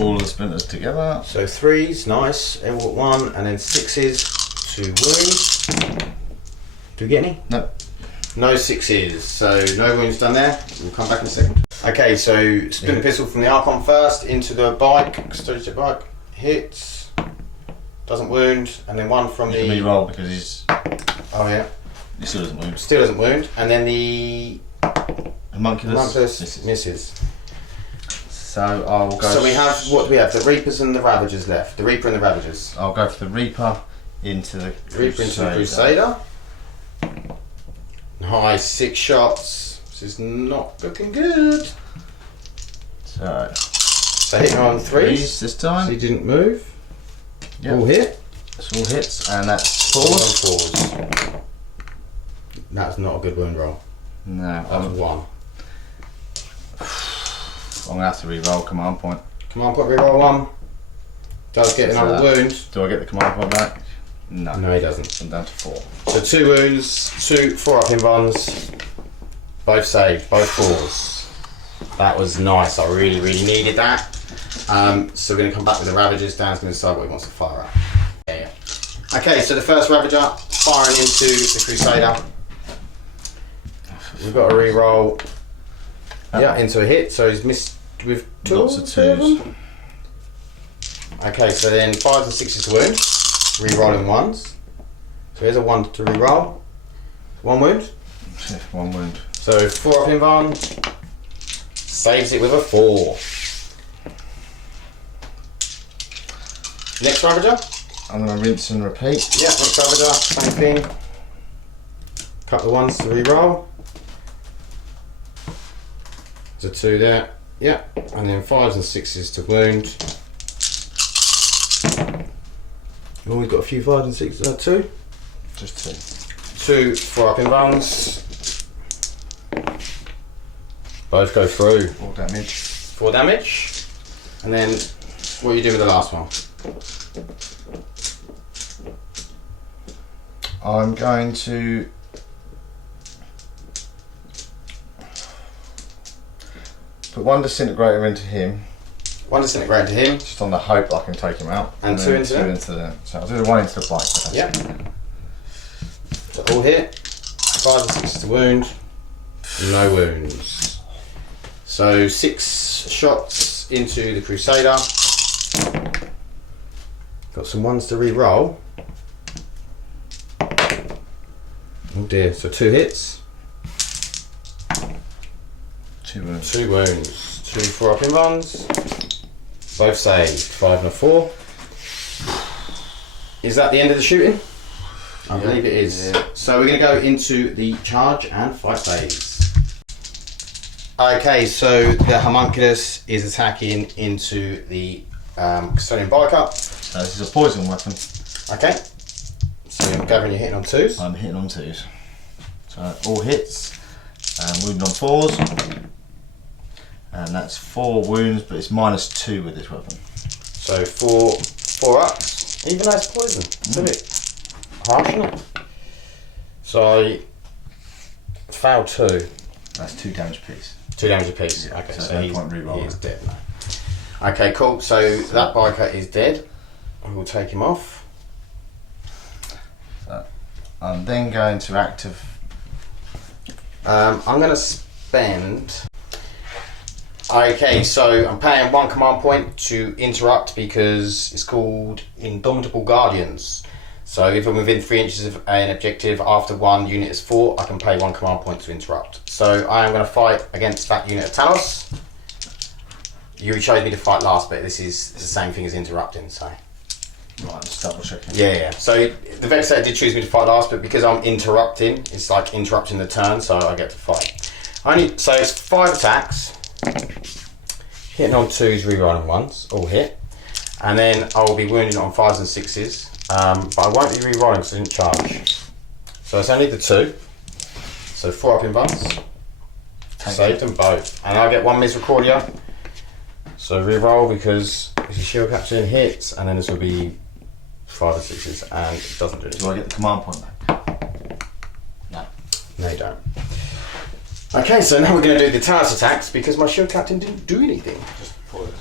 all of the splinters together. So 3s, nice, all got 1, and then 6s, 2 wounds. Do we get any? No. No 6s, so no wounds done there. We'll come back in a second. Okay, so splinter pistol from the Archon first into the bike, Custodes bike, hits, doesn't wound, and then 1 from You can the. re-roll because he's. Oh yeah, He still doesn't wound. still doesn't wound, and then the Homunculus misses. So I'll go. So we have what do we have? The Reapers and the Ravagers left. The Reaper and the Ravagers. I'll go for the Reaper into the Reaper into the Crusader. Nice, 6 shots. This is not looking good. So hitting on 3s this time. So he didn't move. Yep. All hit. It's all hits, and that's 4. 4s. That's not a good wound roll. No, That's I'm 1. gonna have to re-roll command point. Command point reroll 1. Does get another wound. Do I get the command point back? No. No, he doesn't. I'm down to 4. So 2 wounds, 4 up in buns. Both saved, both 4s. That was nice. I really needed that. So we're going to come back with the Ravagers. Dan's going to decide what he wants to fire at. Yeah. Okay, so the first Ravager firing into the Crusader. We've got a re-roll. Yeah, into a hit. So he's missed with 2. Lots of 2s. Okay, so then 5s and 6s to wound. Re-rolling 1s. So here's a 1 to re-roll. 1 wound. 1 wound. So 4 up in Van. Saves it with a 4. Next Ravager. I'm going to rinse and repeat. Yeah, next Ravager, same thing. Couple of 1s to re-roll. There's a 2 there. Yeah, and then 5s and 6s to wound. Oh, we've got a few 5s and 6s. 2. Just 2 4 up in Vans. Both go through. 4 damage. 4 damage. And then what are you doing with the last one? I'm going to put 1 disintegrator into him. 1 disintegrate to him. Just on the hope that I can take him out. And 2 then into 2 them. into the. So I'll do the 1 into the bike. Yep. So all hit. 5 and 6 to wound. No wounds. So 6 shots into the Crusader. Got some 1s to re-roll. Oh dear, so 2 hits. 2 wounds. 2 wounds. 2 4 up in runs. Both saved. 5 and a 4. Is that the end of the shooting? I believe it is. Yeah. So we're going to go into the charge and fight phase. Okay, so the homunculus is attacking into the custodian biker. So this is a poison weapon. Okay. So Gavin, you're hitting on 2s. I'm hitting on 2s. So all hits and wound on 4s. And that's 4 wounds, but it's -2 with this weapon. So 4 ups, even though it's poison. It's a bit harsh, isn't it? So I failed 2. That's 2 damage apiece. 2 damage apiece. Yeah, Okay, so so no he's, point re-rolling. he is dead now. Okay, cool. So that biker is dead. We'll take him off. So I'm then going to active. I'm going to spend. Okay, so I'm paying 1 command point to interrupt because it's called Indomitable Guardians. So if I'm within 3 inches of an objective after 1 unit is fought, I can pay 1 command point to interrupt. So I am going to fight against that unit of Talos. You chose me to fight last, but this is the same thing as interrupting, so. Right, just double checking. Yeah. So the Vexator did choose me to fight last, but because I'm interrupting, it's like interrupting the turn, so I get to fight. So it's 5 attacks. Hitting on 2s, rerolling 1s, all hit. And then I will be wounding on 5s and 6s. But I won't be re-rolling because I didn't charge. So it's only the 2. So 4 up in buns. Saved them both. And I'll get 1 misrecordia. So re-roll because this is shield captain hits, and then this will be 5 and 6s, and it doesn't do anything. Do I get the command point back? No. No, you don't. Okay, so now we're going to do the Talos attacks because my shield captain didn't do anything. Just pause.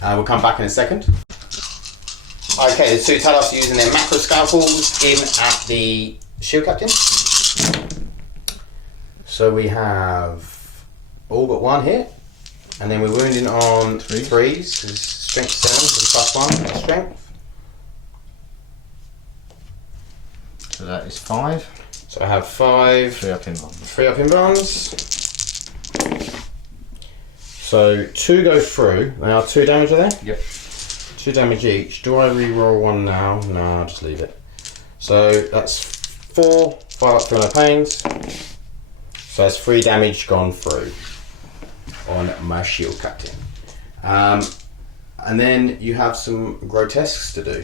We'll come back in a second. Okay, the 2 Talos are using their macro scalpels in at the shield captain. So we have all but 1 hit, and then we're wounding on 3s because strength 7 for the +1 strength. So that is 5. So I have 5. 3 up in buns. 3 up in buns. So 2 go through. They are 2 damage are there? Yep. 2 2 damage each. Do I re-roll one now? No, I'll just leave it. So that's 4, 5 up 200 pains. So that's 3 damage gone through on my shield captain. And then you have some grotesques to do.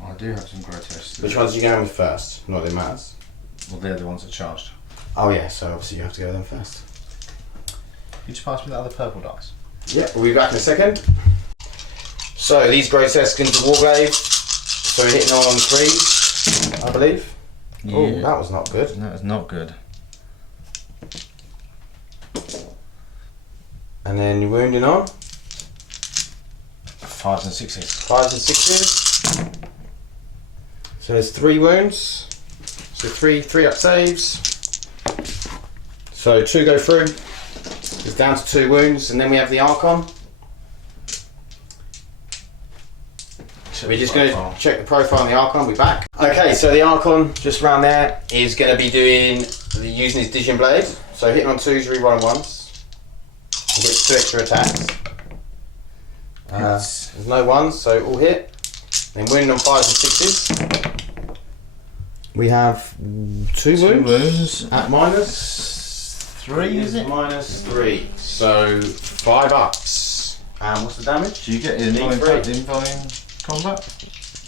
I do have some grotesques. Which ones are you going with first? Not that it matters. Well, they're the ones that charged. Oh yeah, so obviously you have to go with them first. You just pass me the other purple dice. Yeah, we'll be back in a second. So these grotesques into Warglaive. So we're hitting on 3s, I believe. Yeah. Oh, that was not good. That is not good. And then you're wounding on 5s and 6s. 5s and 6s. So there's 3 wounds. So 3 up saves. So 2 go through. It's down to 2 wounds, and then we have the Archon. So we're just going to check the profile on the Archon. We're back. Okay, so the Archon just around there is going to be using his Digion Blade. So hitting on 2s, re-rolling 1s. He gets 2 extra attacks. There's no 1s, so all hit. Then wounding on 5s and 6s. We have 2 wounds at -3, is it? -3. So 5 ups. And what's the damage? Do you get in volume combat?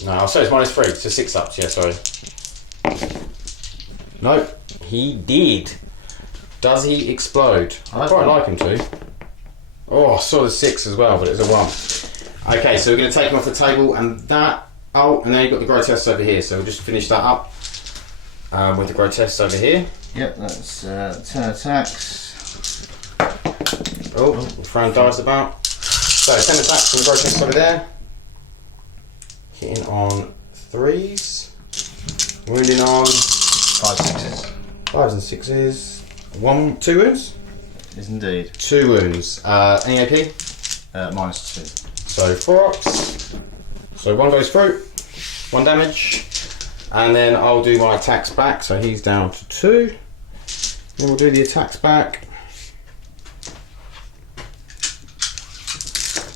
No, I'll say it's -3, so 6 ups, yeah, sorry. No, he did. Does he explode? I'd quite like him to. Oh, I saw the 6 as well, but it was a 1. Okay, so we're going to take him off the table, and that. Oh, and then you've got the grotesques over here, so we'll just finish that up with the grotesques over here. Yep, that's 10 attacks. Oh, throwing dice about. So 10 attacks from the grotesques over there. Hitting on 3s. Wounding on 5s, 6s. 5s and 6s. 2 wounds? Is indeed. 2 wounds. Any AP? -2. So 4 ups. So 1 goes through. 1 damage. And then I'll do my attacks back. So he's down to 2. Then we'll do the attacks back.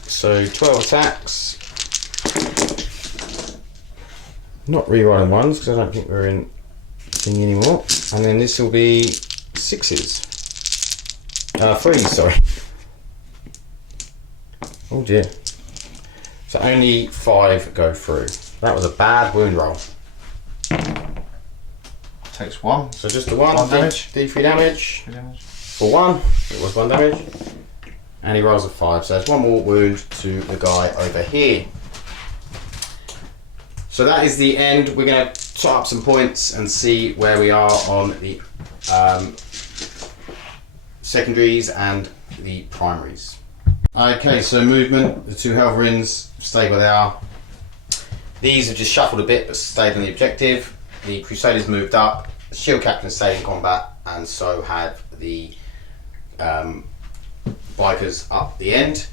So 12 attacks. Not re-rolling 1s because I don't think we're in thingy anymore. And then this will be 6s. 3s, sorry. Oh dear. So only 5 go through. That was a bad wound roll. Takes 1. So just the 1 damage. D3 damage. 3 damage. For 1, it was 1 damage. And he rolls a 5, so there's 1 more wound to the guy over here. So that is the end. We're going to top up some points and see where we are on the secondaries and the primaries. Okay, so movement, the 2 health runes stay where they are. These have just shuffled a bit but stayed on the objective. The Crusaders moved up, the Shield Captain stayed in combat, and so have the Bikers up the end.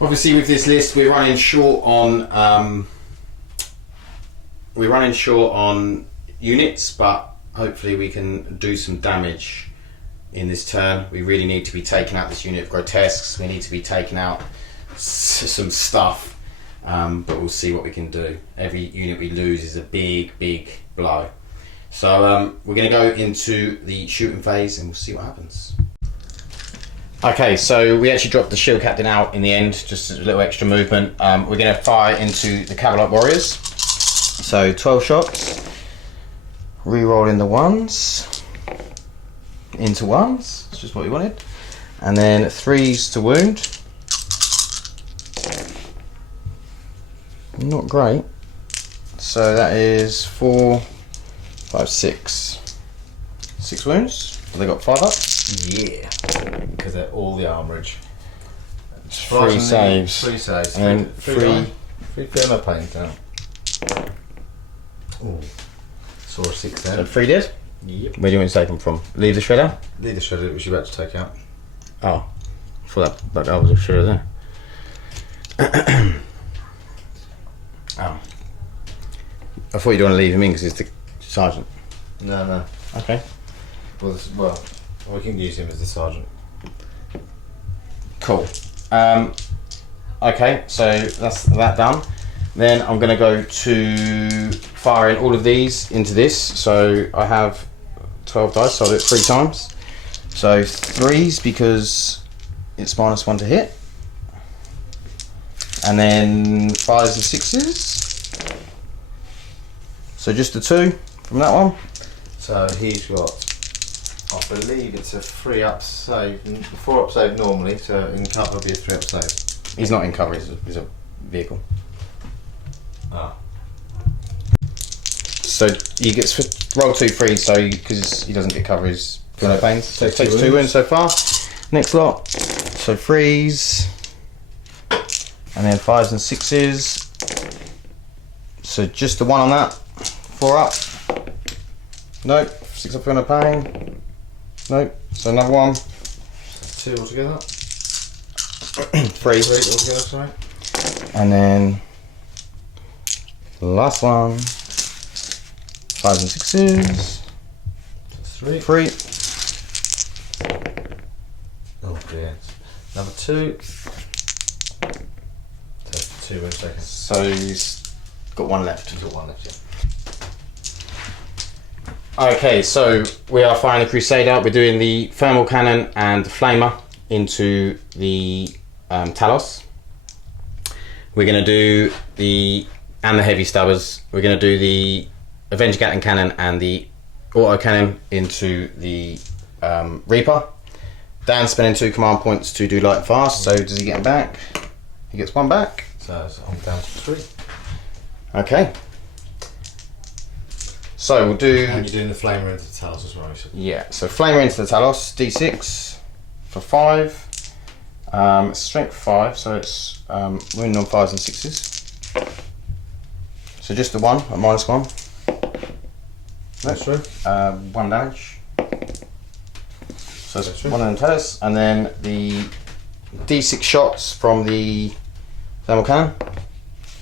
Obviously with this list we're running short on units, but hopefully we can do some damage in this turn. We really need to be taking out this unit of grotesques. We need to be taking out some stuff, but we'll see what we can do. Every unit we lose is a big blow. So we're going to go into the shooting phase and we'll see what happens. Okay, so we actually dropped the Shield Captain out in the end, just a little extra movement. We're going to fire into the Cavalry Warriors. So 12 shots, re-rolling the 1s into 1s, that's just what we wanted, and then 3s to wound. Not great. So that is 4, 5, 6. 6 wounds. Have they got 5 up? Yeah, because they're all the armorage. 3 saves. 3 saves. And 3 feel pain down. Oh, saw a 6 there. So 3 dead? Yep. Where do you want to take them from? Leave the shredder? Leave the shredder, which you're about to take out. Oh, I thought that was a shredder there. Oh. I thought you'd want to leave him in because he's the sergeant. No. Okay. Well, we can use him as the sergeant. Cool. Okay, so that's that done. Then I'm going to go to firing all of these into this. So I have 12 dice, so I'll do it 3 times. So 3s because it's -1 to hit. And then 5s and 6s. So just the 2 from that one. So he's got, I believe it's a 3-up save, 4-up save normally, so in cover it'll be a 3-up save. He's not in cover, he's a vehicle. Ah. So he gets roll 2 3s, so because he doesn't get cover, he's feeling no pains. So it takes 2 wounds so far. Next lot, so 3s, and then 5s and 6s. So just the 1 on that, 4 up. Nope, 6 up, feeling no pain. Nope, so another 1. 2 altogether. 3. 3 altogether, sorry. And then last one, 5s and 6s. 3. 3. Oh dear. Number 2. Take 2 in a second. So he's got 1 left. You've got 1 left, yeah. Okay, so we are firing the Crusader. We're doing the thermal cannon and the flamer into the Talos. We're going to do the heavy stubbers. We're going to do the Avenger Gatling cannon and the auto cannon into the Reaper. Dan's spending 2 command points to do light and fast. So does he get them back? He gets 1 back. So I'm down to 3. Okay. So we'll do. And you're doing the flamer into the tails as well, you said. Yeah, so flamer into the Talos, d6 for 5, strength 5, so it's wounding on 5s and 6s. So just the 1 at -1. That's true. 1 damage. So That's it's true. 1 on the Talos, and then the d6 shots from the thermal cannon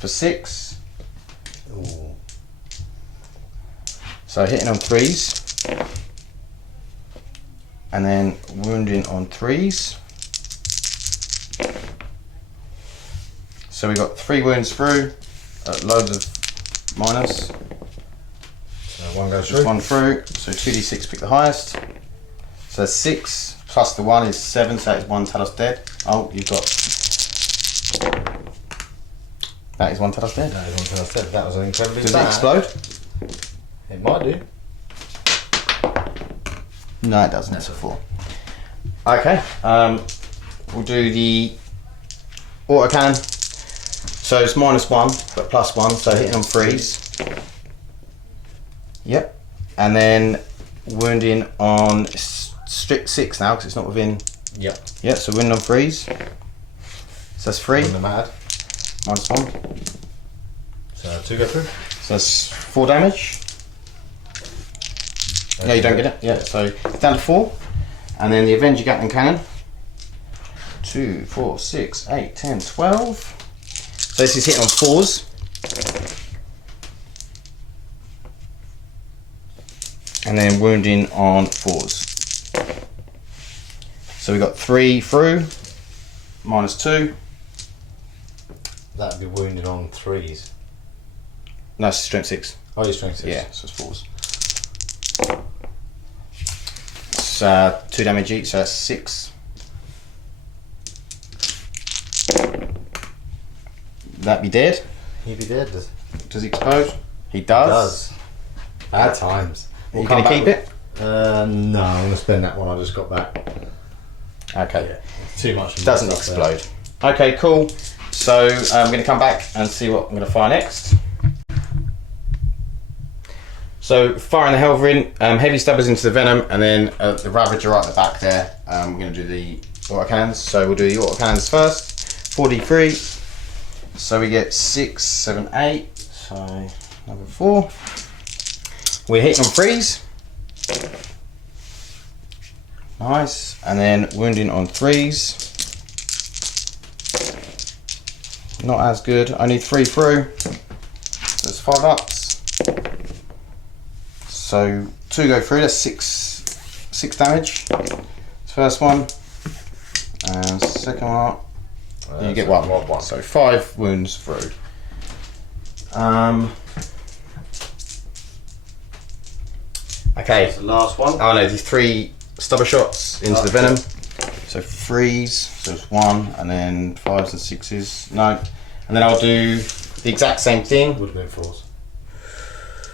for 6. Ooh. So hitting on 3s, and then wounding on 3s. So we got 3 wounds through, loads of minus. So 1 goes Just through. 1 through, so 2d6 pick the highest. So 6 plus the 1 is 7, so that is 1 Talos dead. Oh, you've got. That is 1 Talos dead. That is 1 tails dead. That was an incredibly Does bad. it explode? It might do. No, it doesn't. It's a 4. Okay, we'll do the auto cannon. So it's -1, but +1, so hitting on 3s. Yep. And then wounding on strict 6 now, because it's not within. Yep. Yep, so wounding on 3s. So that's 3, On the mad. -1. So 2 go through. So that's 4 damage. No, you don't get it. Yeah, so it's down to 4. And then the Avenger Gatling cannon. 2, 4, 6, 8, 10, 12. So this is hitting on 4s. And then wounding on 4s. So we got 3 through, -2. That'd be wounded on 3s. No, it's strength 6. Oh, you're strength 6. Yeah, so it's 4s. It's 2 damage each, so that's 6. That be dead. He'd be dead. Does he explode? He does. Bad times. Are you going to keep it? No, I'm going to spend that one I just got back. Okay. Yeah, it's too much. It doesn't explode. Okay, cool. So I'm going to come back and see what I'm going to fire next. So firing the Helverin, heavy stubbers into the Venom, and then the Ravager right at the back there. We're going to do the autocannons. So we'll do the autocannons first. 43. So we get 6, 7, 8. So number 4. We're hitting on 3s. Nice. And then wounding on 3s. Not as good. Only 3 through. There's 5 ups. So 2 go through. That's 6 damage. First one. And second one up. You get one. So 5 wounds through. Okay. That's the last one. Oh no, these 3 stubber shots into the venom. So 3s, so it's 1, and then 5s and 6s. No. And then I'll do the exact same thing. Would have been 4s.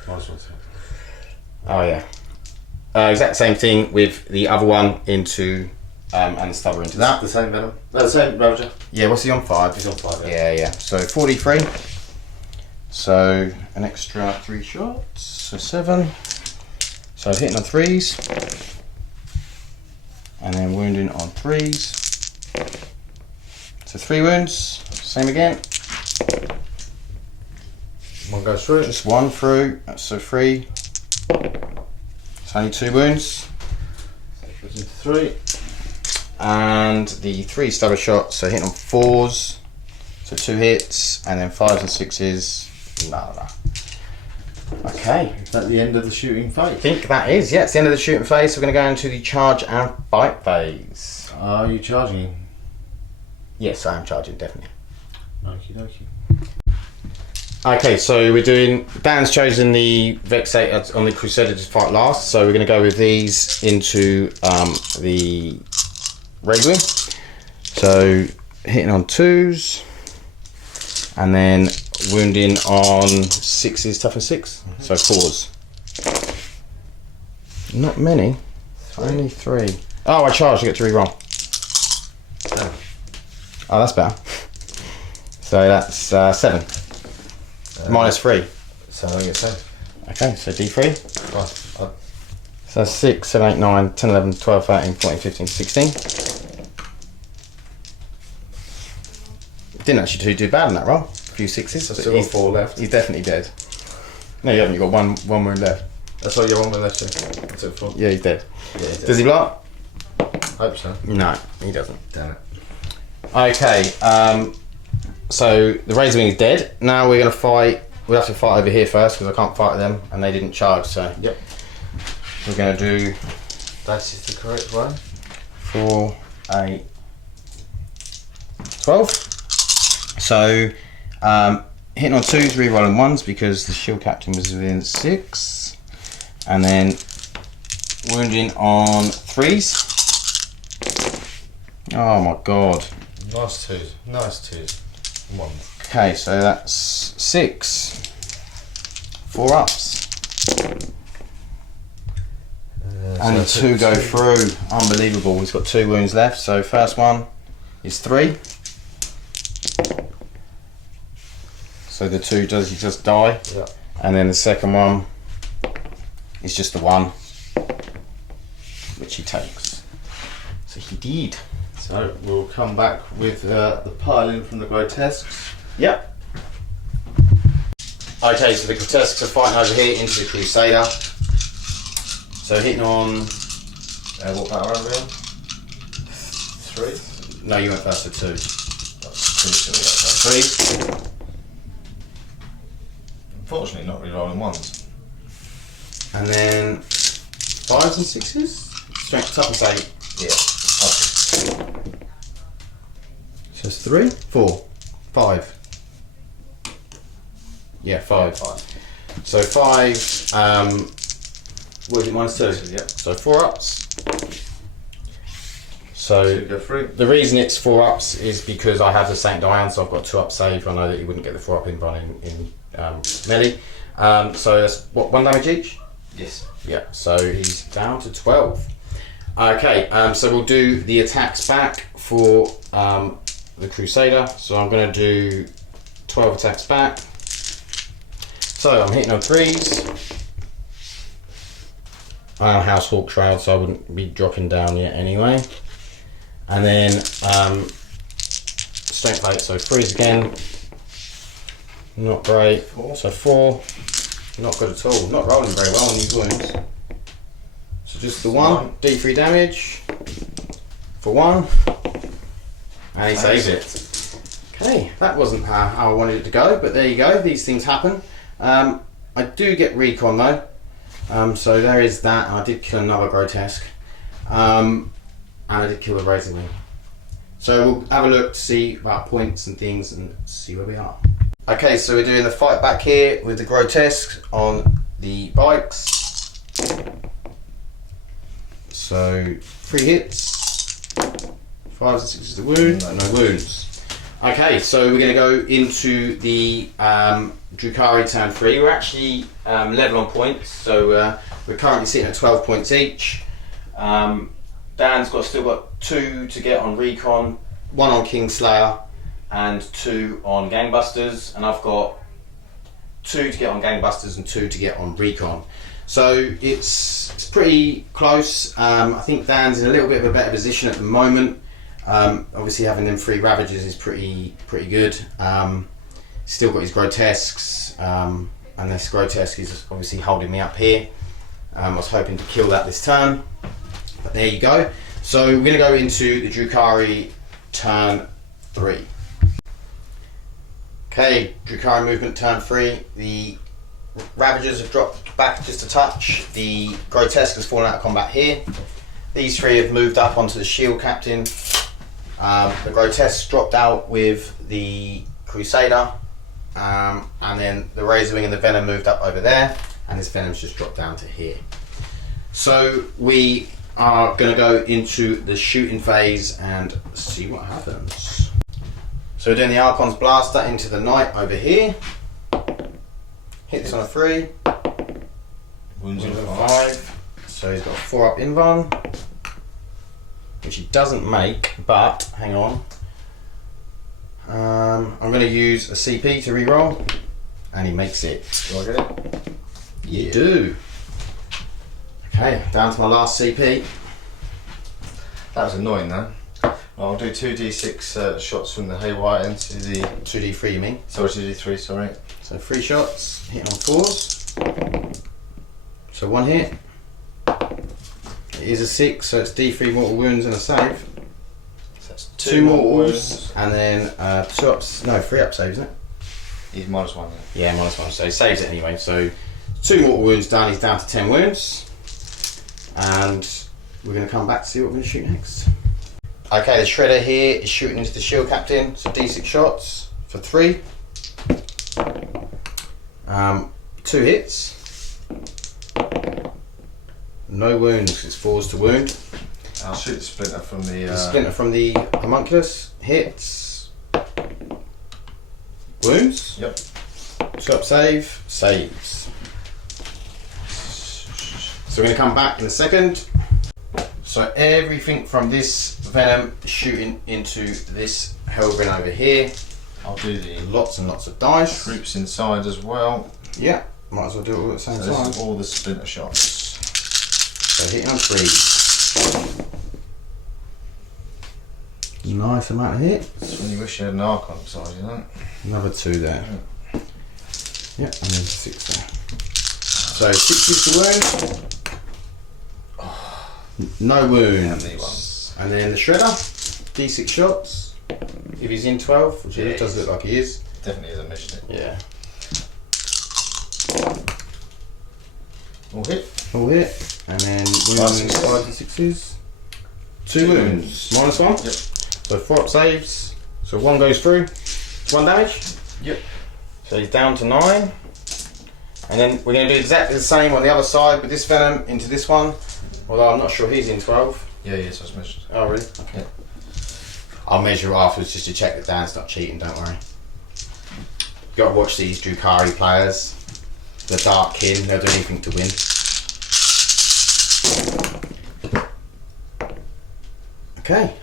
Nice one. Oh yeah. Exact same thing with the other one into and the stubber into that. The same venom. The same Ravager. Yeah, what's he on? 5? He's on 5. Yeah. So 43. So an extra 3 shots. So 7. So hitting on 3s. And then wounding on 3s. So 3 wounds. Same again. One goes through. Just 1 through. So 3. It's only 2 wounds. Goes into 3. And the 3 stubber shots, so hitting on 4s, so 2 hits, and then 5s and 6s, no. Okay. Is that the end of the shooting phase? I think that is, yeah, it's the end of the shooting phase, so we're going to go into the charge and fight phase. Are you charging? Yes, I am charging, definitely. Okie dokie. Okay, so we're doing, Dan's chosen the Vexator on the Crusader to fight last, so we're going to go with these into the Razor Wing. So hitting on 2s, and then wounding on 6s, tough and 6, so 4s. Not many, only 3. Oh, I charged, I get to reroll. Oh, that's better. So that's 7. Minus 3. So I get 7. Okay, so D3. Right. So 6, 7, 8, 9, 10, 11, 12, 13, 14, 15, 16. Didn't actually do bad on that roll. A few 6s. So still got 4 left. He's definitely dead. No, you haven't. You've got one wound left. That's why you're on the left. That's it. 4. Yeah, he's dead. Yeah, he's dead. Does he blow up? Hope so. No, he doesn't. Damn it. Okay, so the Razor Wing is dead. Now we're going to fight. We'll have to fight over here first because I can't fight them and they didn't charge. So Yep. we're going to do That is the correct one. 4, 8, 12. So hitting on 2s, re-rolling 1s because the shield captain was within 6, and then wounding on 3s. Oh my god. Nice 2s. Nice 2s. 1. Okay, so that's 6. 4 ups. Only 2 go through. Unbelievable. He's got 2 wounds left. So first one is 3. So the 2 does he just die? Yeah. And then the second one is just the 1, which he takes. So he did. So we'll come back with the piling from the grotesques. Yep. Okay, so the grotesques are fighting over here into the Crusader. So hitting on. What battle round are we on? 3? No, you went first to 2. That's 2. 3. Unfortunately, not re-rolling 1s. And then 5s and 6s? Strength, toughness 8. Yeah. So it's 3, 4, 5. Yeah, 5. 5. So 5, what is it, minus 2? Yep. So 4 ups. So 2 go through. the reason it's 4 ups is because I have the Saint Diane, so I've got 2 up save. I know that you wouldn't get the 4 up in melee. So that's what, 1 damage each? Yes. Yeah, so he's down to 12. Okay, so we'll do the attacks back for the Crusader. So I'm going to do 12 attacks back. So I'm hitting on 3s. I am House Hawk Shroud, so I wouldn't be dropping down yet anyway. And then Strength 8, so 3s again. Not great. 4. So 4. Not good at all. Not rolling very well on these wounds. So just the 1. D3 damage. For 1. And he saves it. Okay, that wasn't how I wanted it to go, but there you go. These things happen. I do get recon though. So there is that. I did kill another grotesque. And I did kill the Razor Wing. So we'll have a look to see about points and things and see where we are. Okay, so we're doing the fight back here with the grotesque on the bikes. So 3 hits, 5s and 6s of wound, no wounds. Okay, so we're going to go into the Drukhari turn 3. We're actually level on points, so we're currently sitting at 12 points each. Dan's still got 2 to get on Recon, 1 on Kingslayer, and 2 on Gangbusters, and I've got 2 to get on Gangbusters and 2 to get on Recon. So it's pretty close. I think Dan's in a little bit of a better position at the moment. Obviously having them 3 Ravages is pretty good. Still got his Grotesques, and this Grotesque is obviously holding me up here. I was hoping to kill that this turn, but there you go. So we're going to go into the Drukhari turn 3. Okay, Drukhari movement turn 3. The Ravagers have dropped back just a touch. The Grotesque has fallen out of combat here. These 3 have moved up onto the Shield Captain. The Grotesque dropped out with the Crusader, and then the Razorwing and the Venom moved up over there, and this Venom's just dropped down to here. So we are going to go into the shooting phase and see what happens. So we're doing the Archon's Blaster into the Knight over here. Hit this on a 3. Wounds on 5. So he's got a 4 up Invan, which he doesn't make, but hang on. I'm going to use a CP to re-roll, and he makes it. Do I get it? You do. Okay, down to my last CP. That was annoying though. I'll do 2d6 shots from the Haywire into the 2d3 you mean? Sorry, 2d3, sorry. So 3 shots, hit on 4s. So 1 hit. It is a 6, so it's D3 mortal wounds and a save. So that's 2 mortals, and then 3 up save, isn't it? He's -1 then. Yeah, -1, so he saves it anyway. So 2 mortal wounds done, he's down to 10 wounds. And we're going to come back to see what we're going to shoot next. Okay, the Shredder here is shooting into the Shield Captain, so D6 shots for 3. 2 hits. No wounds, 'cause it's 4s to wound. I'll shoot the Splinter from the... The Splinter from the Homunculus hits. Wounds. Yep. 2 up save, saves. So we're going to come back in a second. So everything from this Venom is shooting into this Hellgren over here. I'll do the Lots and lots of dice. troops inside as well. Yeah, might as well do it all at the same So time. this is all the Splinter shots. So hitting on 3. Nice amount of hits. That's when you wish you had an Archon beside you, don't you? Another 2 there. Yeah, and then 6 there. So 6 to wound. No wounds. How many ones? And then the Shredder, D6 shots. If he's in 12, which it does look like he is. Definitely is a mission. Yeah. All hit. All hit. And then wounds, 5s and 6s. 2 wounds. -1. Yep. So 4 up saves. So 1 goes through. 1 damage. Yep. So he's down to 9. And then we're going to do exactly the same on the other side with this Venom into this one. Although I'm not sure he's in 12. Yeah, so it's measured. Oh, really? Okay. Yeah. I'll measure afterwards just to check that Dan's not cheating, don't worry. Got to watch these Drukhari players. The Dark Kin, they'll do anything to win. Okay,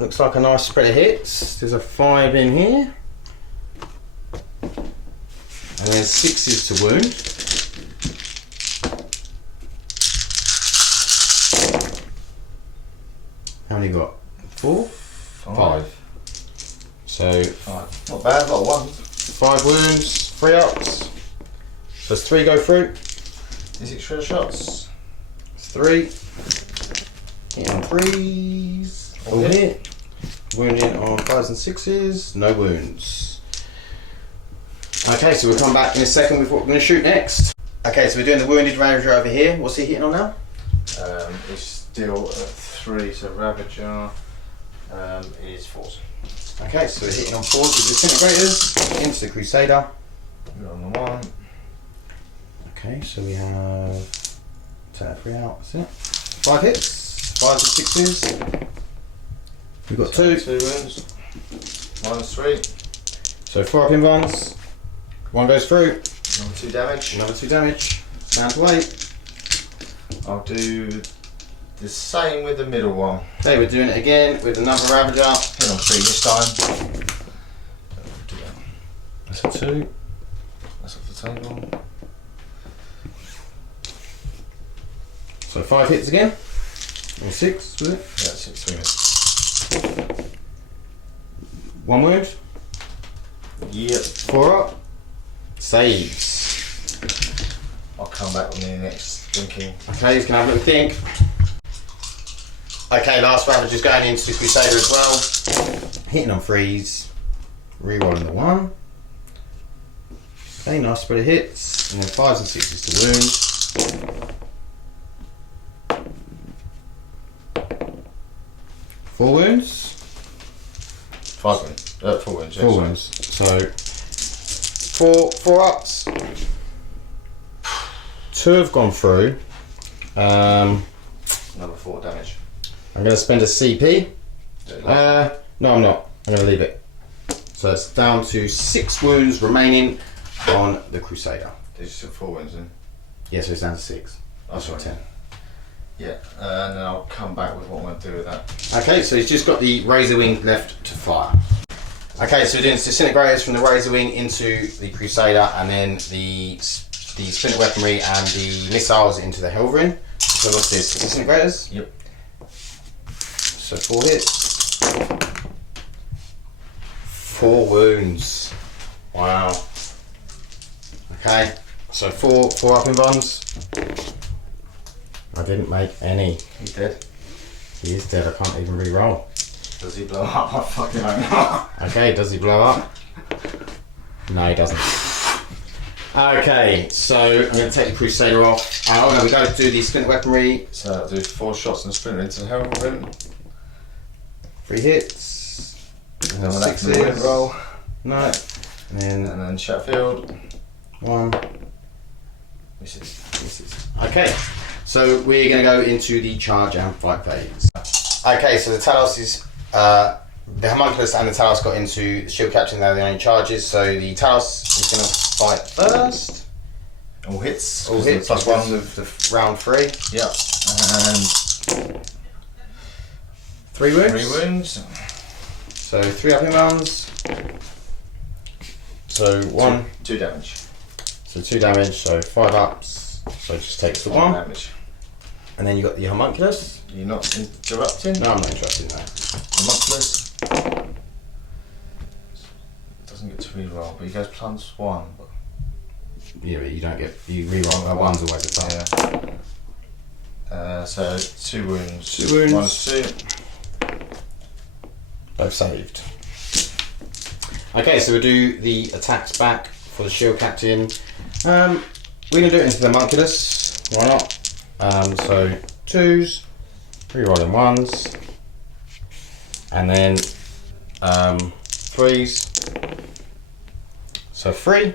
looks like a nice spread of hits. There's a 5 in here. And then 6s to wound. How many got? 4? 5. So 5. Not bad, a lot of ones. 5 wounds, 3 ups. Does 3 go through? Is it shredder shots? It's 3. Hit on 3s. All hit. hit. Wounding on 5s and 6s. No wounds. Okay, so we'll come back in a second with what we're going to shoot next. Okay, so we're doing the Wounded Ravager over here. What's he hitting on now? It's still at 3, so Ravager. is 4s. Okay, so we're hitting on 4s with the disintegrators into the Crusader. We're on the 1. Okay, so we have 3 out, that's it. 5 hits, 5s and 6s. We've got 2. 2 wounds. -3. So 4 up in ones. 1 goes through. Another 2 damage. Another 2 damage. Down to 8. I'll do the same with the middle one. Okay, we're doing it again with another Ravager. Hit on 3 this time. That's a 2. That's off the table. So 5 hits again. Or 6, was it? Yeah, 6 3 minutes. 1 wound. Yep. 4 up. Saves. I'll come back with the next thinking. Okay, he's gonna have a little think. Okay, last Ravager's going into the Crusader as well. Hitting on 3s. Rerolling the 1. Okay, nice spread of hits. And then 5s and 6s to wound. 4 wounds. 5 wounds. 4 wounds, yeah. 4 sorry. wounds. So 4 ups. 2 have gone through. Another 4 damage. I'm going to spend a CP. No, I'm not. I'm going to leave it. So it's down to 6 wounds remaining on the Crusader. There's still 4 wounds in. Yeah, so it's down to 6. Oh, sorry. 10. Yeah, and then I'll come back with what I'm going to do with that. Okay, so he's just got the Razor Wing left to fire. Okay, so we're doing disintegrators from the Razor Wing into the Crusader, and then the splinter weaponry and the missiles into the Helverin. So what's this? Disintegrators? Yep. So 4 hits. 4 wounds. Wow. Okay, so 4 up in bonds. I didn't make any. He's dead. He is dead, I can't even re-roll. Does he blow up? I fucking don't know. Okay, does he blow up? No, he doesn't. Okay, so I'm going to take the Crusader off. Oh no, we got to do the splinter weaponry. So I'll do 4 shots and splinter into the helmet. 3 hits. And then And then 6s. roll. No. And then And then Chatfield. 1. Misses. Okay, so we're going to go into the charge and fight phase. Okay, so the Talos is the Homunculus and the Talos got into the shield captain. They're the only charges. So the Talos is going to fight first. All hits. All hits plus 1 of the round 3. Yep. And 3 wounds. 3 wounds. So 3 up in rounds. So 1. 2 damage. So 2 damage. So 5 ups. So it just takes the 1. Damage. And then you got the Homunculus. You're not interrupting? No, I'm not interested in that. Homunculus. Doesn't get to reroll, but he goes +1. But Yeah, but you don't get, you reroll. That 1's always a top. yeah. So 2 wounds. 2 wounds. -2. Both saved. Okay, so we'll do the attacks back for the shield captain. We're going to do it into the Homunculus. Why not? So 2s, rerolling 1s, and then 3s. So 3,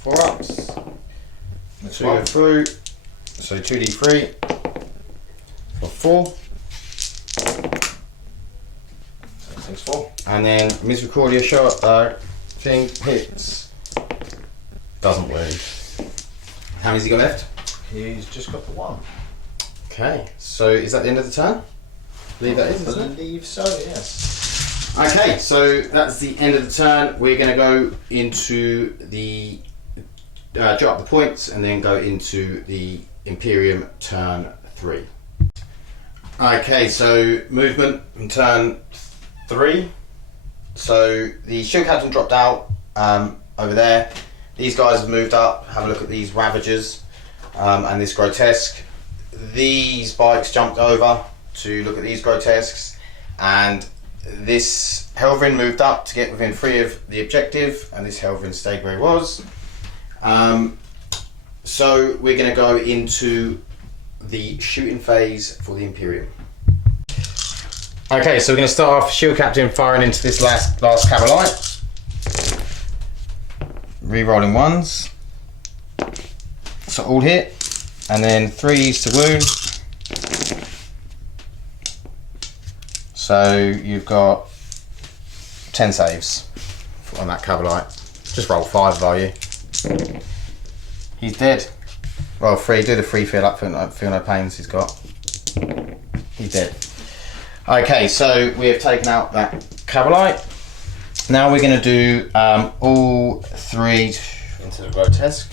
4 ups, 2 go through, so 2d3 for 4. Takes 4. And then Misericordia shot thing hits, doesn't wound. How many's he got left? He's just got the 1. Okay, so is that the end of the turn? I believe that is, I isn't it? believe so, yes. Okay, so that's the end of the turn. We're going to go into the drop up the points and then go into the Imperium Turn 3. Okay, so movement in turn 3. So the shield captain dropped out over there. These guys have moved up. Have a look at these Ravagers and this Grotesque. These bikes jumped over to look at these Grotesques, and this Helverin moved up to get within 3 of the objective, and this Helverin stayed where he was. So we're going to go into the shooting phase for the Imperium. Okay, so we're going to start off Shield Captain firing into this last Cavalite. Re-rolling ones. So all hit. And then 3s to wound. So you've got 10 saves on that Cavalite. Just roll 5 value. He's dead. Roll 3, do the free feel up, feel no pains he's got. He's dead. Okay, so we have taken out that Cavalite. Now we're going to do all 3 into the grotesque.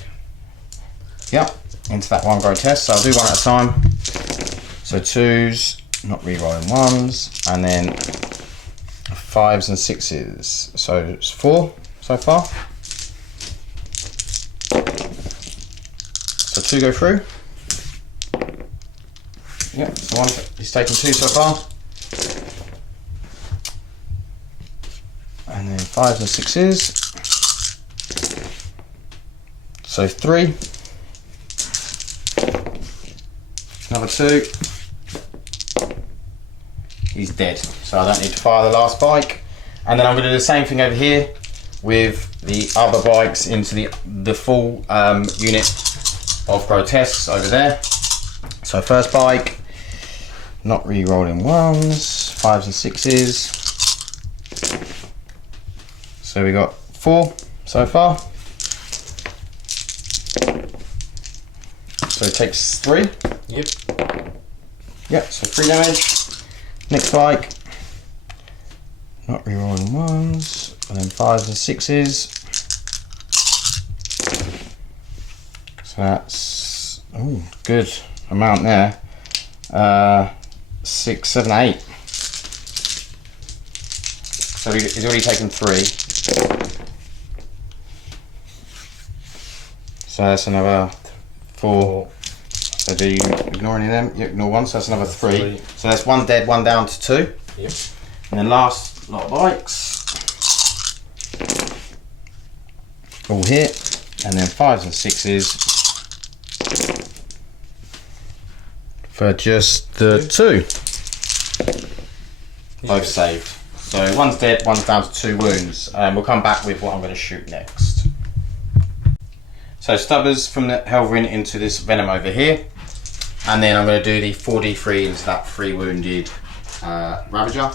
Yep, into that one grotesque. So I'll do one at a time. So 2s, not re-rolling 1s, and then 5s and 6s. So it's 4 so far. So 2 go through. Yep, so one, he's taken 2 so far. And then 5s and 6s. So 3. Another 2. He's dead. So I don't need to fire the last bike. And then I'm going to do the same thing over here with the other bikes into the full unit of grotesques over there. So first bike, not re-rolling 1s, 5s and 6s. So we got 4 so far. So it takes 3. Yep. Yep, so 3 damage. Next bike, not re-rolling 1s, and then 5s and 6s. So that's good amount there. 6, 7, 8. So he's already taken 3. So that's another 4. So do you ignore any of them? You ignore 1, so that's another 3. So that's 1 dead, 1 down to 2. Yep. And then last lot of bikes. All hit. And then 5s and 6s. For just the 2. Both saved. So 1's dead, 1's down to 2 wounds. We'll come back with what I'm going to shoot next. So Stubbers from the Helverin into this Venom over here. And then I'm going to do the 4d3 into that 3 wounded Ravager.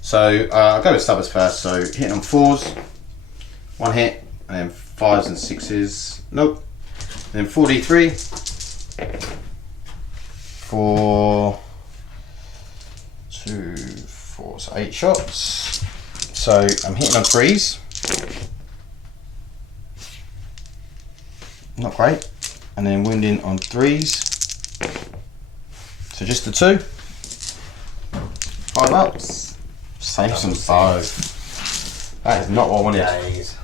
So I'll go with Stubbers first. So hitting on 4s. 1 hit. And then 5s and 6s. Nope. And then 4d3. 4, 2, 4, so 8 shots. So I'm hitting on 3s. Not great. And then wounding on 3s. So just the 2. 5 ups. Save some bows. That is not what I wanted. Days.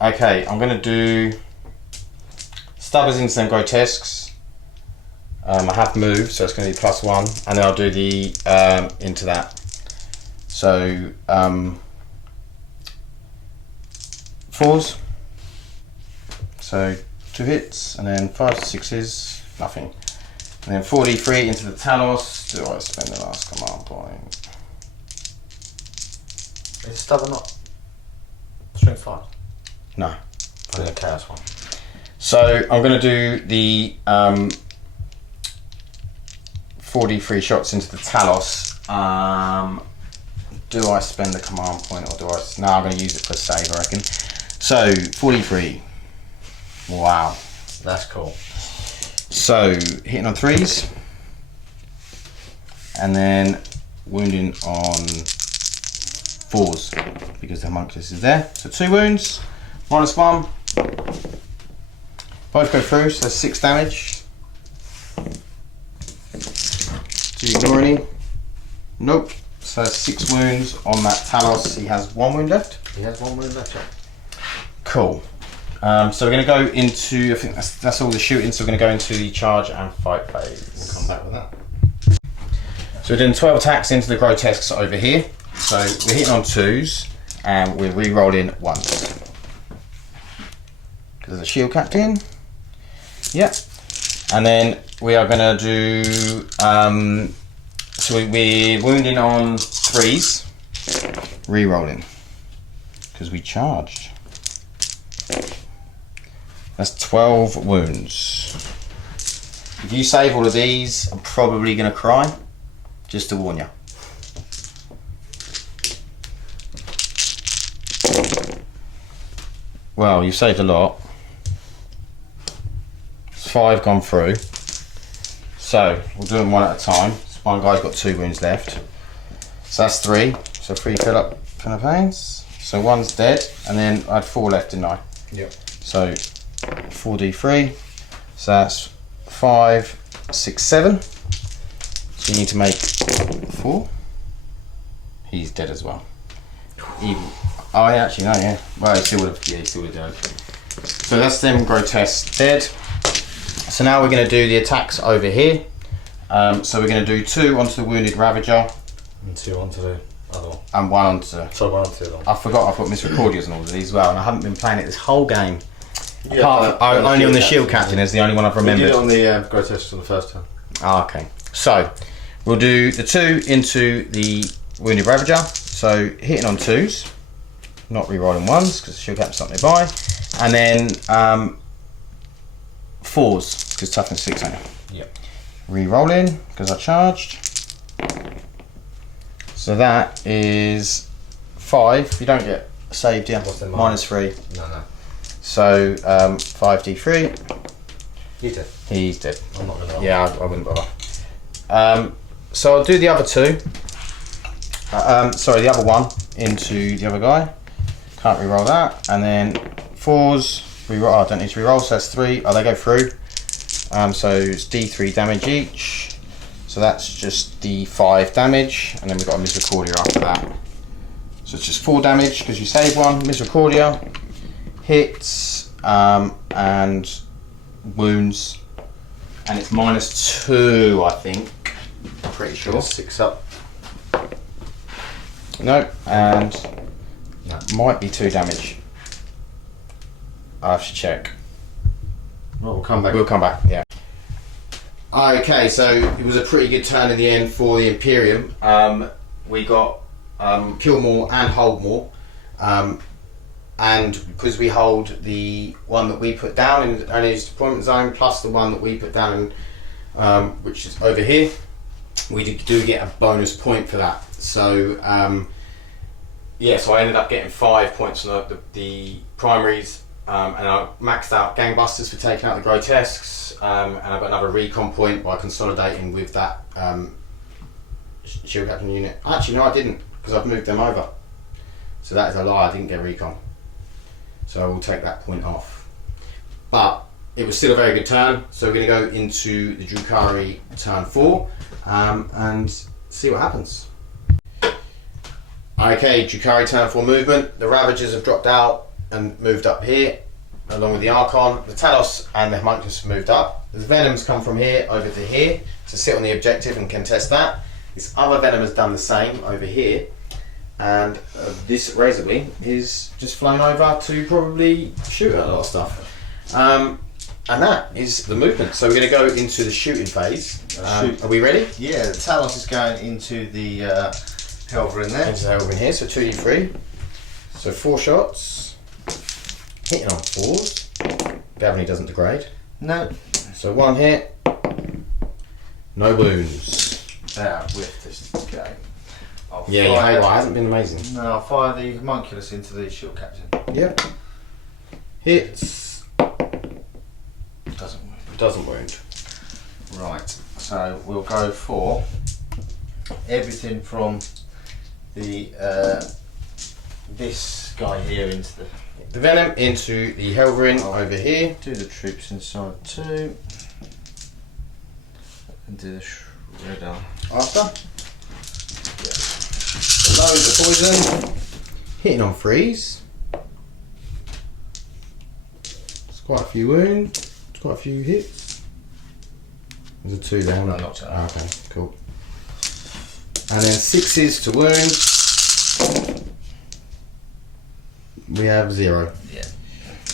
Okay, I'm going to do Stubbers into them grotesques. I have moved, so it's going to be +1, and then I'll do the into that. So 4s. So 2 hits, and then 5s, 6s, nothing. And then 4d3 into the Talos. Do I spend the last command point? Is Stubborn not strength 5? No. For the chaos one. So I'm going to do the 4d3 shots into the Talos. Do I spend the command point, or do I? No, I'm going to use it for a save, I reckon. So 4d3. Wow. That's cool. So hitting on 3s, and then wounding on 4s because the homunculus is there. So 2 wounds, -1. Both go through, so 6 damage. Do you ignore any? Nope. So 6 wounds on that Talos. He has 1 wound left. He has 1 wound left. Cool. So we're going to go into, I think that's all the shooting, so we're going to go into the charge and fight phase. We'll come back with that. So we're doing 12 attacks into the grotesques over here. So we're hitting on 2s and we're re-rolling 1s. Because there's a shield captain. Yep. And then we are going to do So we're wounding on 3s, re-rolling, because we charged. That's 12 wounds. If you save all of these, I'm probably going to cry, just to warn you. Well, you've saved a lot. It's 5 gone through. So, we'll do them one at a time. So one guy's got 2 wounds left. So that's 3. So 3 fill up veins. So 1's dead, and then I had 4 left, didn't I? Yep. So 4d3. So that's 5, 6, 7. So you need to make 4. He's dead as well. Oh, yeah, actually, no, yeah. Well, he still would have, yeah, he still would have died. So that's them grotesque dead. So now we're going to do the attacks over here. So we're going to do 2 onto the wounded Ravager. And 2 onto the other one. And 1 onto... So 1 onto the other one. I forgot I put misrecordias and all of these as well, and I haven't been playing it this whole game. Yeah, Apart only on the Shield Captain is the only one I've remembered. We did it on the grotesque on the first time. Ah, okay. So, we'll do the 2 into the wounded Ravager. So, hitting on 2s. Not re-rolling 1s, because the Shield Captain's not nearby. And then 4s, because toughness 6, ain't it? Yep. Re-rolling, because I charged. So that is 5. You don't get saved, yeah. What's the -3. No. So 5d3. He's dead. He's dead. I'm not going to. Yeah, I wouldn't bother. So I'll do the other 2. Sorry, the other 1 into the other guy. Can't re-roll that. And then 4s. Re-roll. Oh, I don't need to re-roll. So that's 3. Oh, they go through. So it's d3 damage each. So that's just d5 damage. And then we've got a Misericordia after that. So it's just 4 damage because you save 1. Misericordia. Hits. And wounds. And it's -2, I think. I'm pretty sure. 6 up. No, and No. might be 2 damage. I have to check. Well, we'll come back. We'll come back, yeah. Okay, so it was a pretty good turn in the end for the Imperium. We got kill more and hold more. And because we hold the one that we put down in his deployment zone, plus the one that we put down in, which is over here, we do get a bonus point for that. So yeah, so I ended up getting 5 points on the primaries, and I maxed out gangbusters for taking out the grotesques, and I got another recon point by consolidating with that shield captain unit. Actually, no, I didn't, because I've moved them over. So that is a lie. I didn't get recon. So I will take that point off. But it was still a very good turn. So we're going to go into the Drukhari turn 4 and see what happens. Okay, Drukhari turn 4 movement. The Ravagers have dropped out and moved up here, along with the Archon. The Talos and the Homunculus have moved up. The Venoms come from here over to here to sit on the objective and contest that. This other Venom has done the same over here. And this Razorwing is just flown over to probably shoot at a lot of stuff. And that is the movement. So we're going to go into the shooting phase. Are we ready? Yeah, the Talos is going into the Helver in there. Into the Helver in here, so 2d3. So 4 shots. Hitting on 4s. Gavin doesn't degrade. No. So 1 hit. No wounds. With this game. Yeah, your Halo hasn't been amazing. No, I'll fire the Homunculus into the Shield Captain. Yep. Hits. Doesn't wound. Doesn't wound. Right, so we'll go for everything from the this guy here into the Venom into the Helverin over here. Do the troops inside too. And do the Shredder After. Loads of poison. Hitting on 3s. It's quite a few wounds. It's quite a few hits. There's a 2 down. No, knocked it out. Okay, cool. And then 6s to wound. We have 0. Yeah.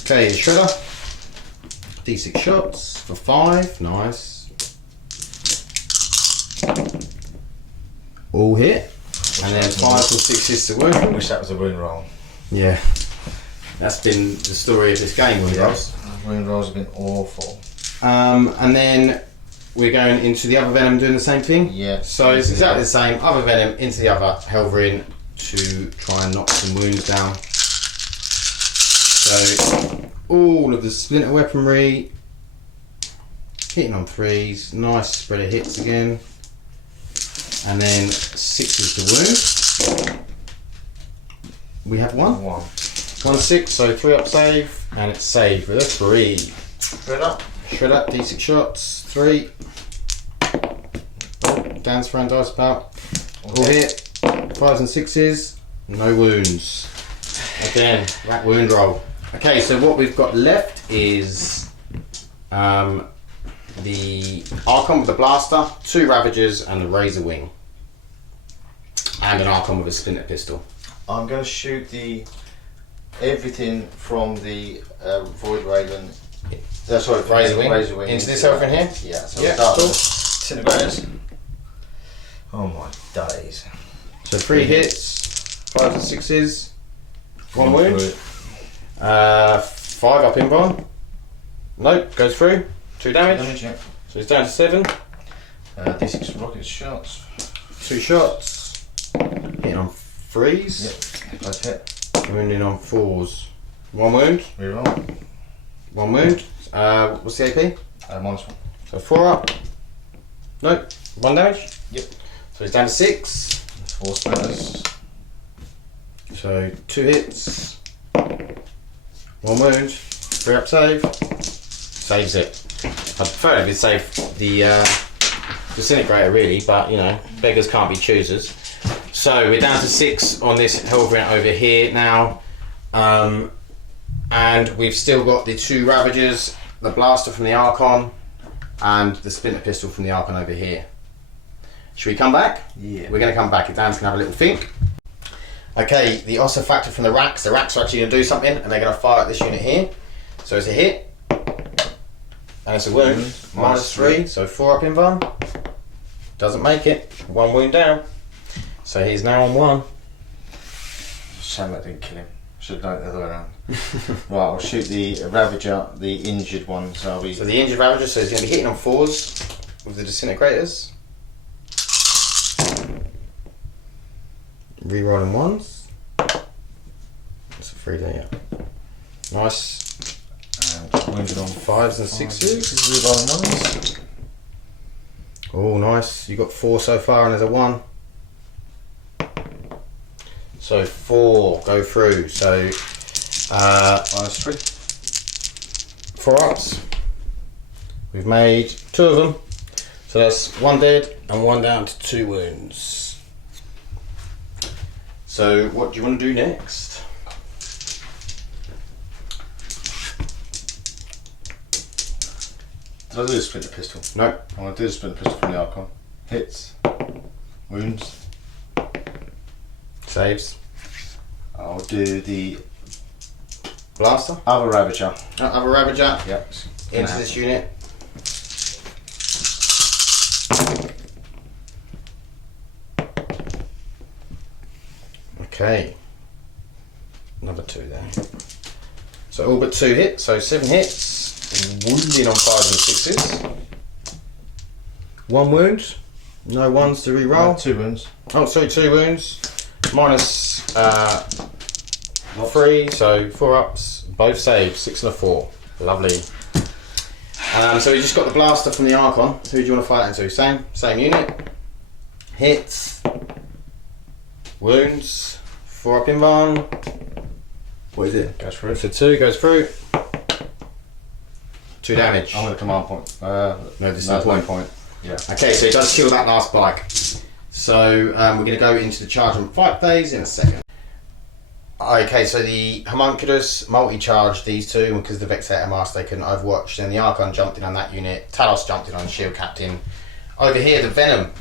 Okay, Shredder. D6 shots for 5. Nice. all hit. And then 5s and 6s to wound. I wish that was a wound roll. Yeah. That's been the story of this game, wound rolls. Wound rolls have been awful. And then we're going into the other venom doing the same thing. Yeah. So it's exactly the same. Other venom into the other Helverin to try and knock some wounds down. So all of the splinter weaponry hitting on 3s. Nice spread of hits again. And then 6s to wound. We have 1. 1-6, so 3 up save, and it's saved with a 3. Shred up. Shred up, D6 shots, 3. Dance around dice about. All hit. 5s and 6s, no wounds. Again, that wound roll. Okay, so what we've got left is the Archon with the blaster, 2 Ravagers, and the Razor Wing. And an Archon with a splinter pistol. I'm going to shoot everything from the Void Raven. Sorry, Razor Wing. Into this Helverin here? Yeah, so yeah, start cool. with Disintegrators. Oh my days. So 3 hits, 5s and 6s, 1 wound. 5 up inbound. Nope, goes through. 2 damage. Yeah. So it's down to 7. D6 rocket shots. 2 shots. Hitting on 3s. Yep, both hit. Wounding on 4s. 1 wound. Reroll. 1 wound. What's the AP? -1. So 4 up. Nope. 1 damage. Yep. So it's down to 6. 4 splinters. So 2 hits. 1 wound. 3 up save. Saves it. I prefer if it saved the disintegrator really, but you know, beggars can't be choosers. So we're down to 6 on this Helverin over here now. And we've still got the 2 Ravagers, the blaster from the Archon, and the splinter pistol from the Archon over here. Should we come back? Yeah. We're going to come back. Dan's going to have a little think. Okay, the Ossa factor from the racks. The racks are actually going to do something, and they're going to fire at this unit here. So it's a hit, and it's a wound. -3, so 4 up in one. Doesn't make it. 1 wound down. So he's now on 1. Shame that didn't kill him. Should have done it the other way around. Right, I'll shoot the Ravager, the injured one. So the injured Ravager, so he's going to be hitting on 4s with the disintegrators. Rerolling 1s. That's a 3 there, yeah. Nice. Wounded on 5s and 6s. Rerolling 1s. Oh, nice. You got 4 so far, and there's a 1. So 4 go through. So -3. 4 ups. We've made 2 of them. So that's 1 dead and 1 down to 2 wounds. So what do you want to do next? Did I do the splinter pistol? Nope. I want to do the splinter pistol from the Archon. Hits. Wounds. Saves. I'll do the Blaster. other Ravager. Other Ravager. Yep. Into this unit. Okay. Another 2 there. So all but 2 hits, so 7 hits. Wounding on 5s and 6s. 1 wound. No 1s to reroll. 2 wounds. Oh, sorry, 2 wounds. Minus 3, so 4 ups. Both saved, 6 and a 4. Lovely. So we just got the blaster from the Archon. Who do you want to fight into? Same unit. Hits. Wounds. 4 up in one. What is it? Goes through. So 2 goes through. 2 damage. I'm going to command point. No, this is no, the no point. Yeah. Okay, so it does kill that last bike. So we're going to go into the charge and fight phase in a second. Okay, so the Homunculus multi-charged these 2 because the Vexator Master they couldn't overwatch. Then the Archon jumped in on that unit. Talos jumped in on Shield Captain. Over here, the Venom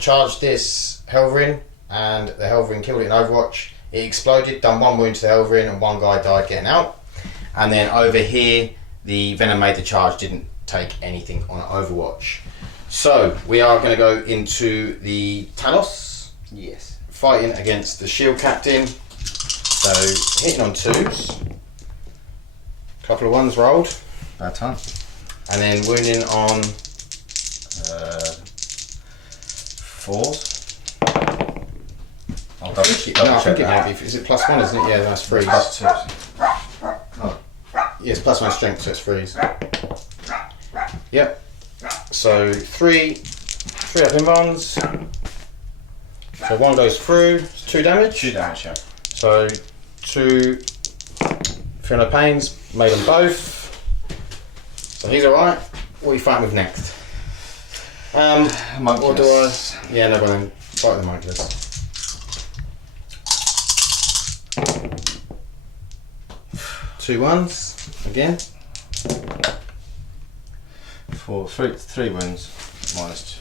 charged this Helverin, and the Helverin killed it in Overwatch. It exploded, done 1 wound to the Helverin, and 1 guy died getting out. And then over here, the Venom made the charge, didn't take anything on Overwatch. So we are going to go into the Talos. Yes. fighting against the shield captain. So hitting on 2s, couple of 1s rolled, Bad time. and then wounding on 4s. I'll I double think check it that. might be. Is it +1, isn't it? Yeah, that's freeze. +2s. Yes, +1 strength, so it's freeze. Yep. So three up in bonds. So 1 goes through. It's 2 damage. 2 damage, yeah. So 2 Fiona Pains, made them both. So he's alright. What are you fighting with next? What do I? Yeah, no, then fight the Monkulus. Two 1s again. 3 wounds, -2.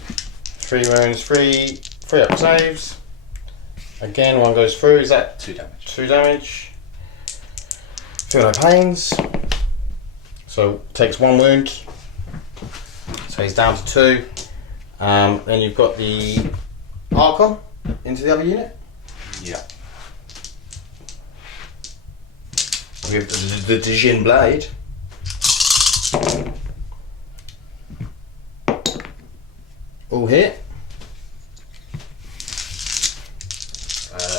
3 wounds, 3 up saves. Again, 1 goes through. Is that 2 damage. 2 damage? Feel no pains. So takes 1 wound. So he's down to 2. Then you've got the Archon into the other unit. Yeah. We have the Dijin Blade. All hit.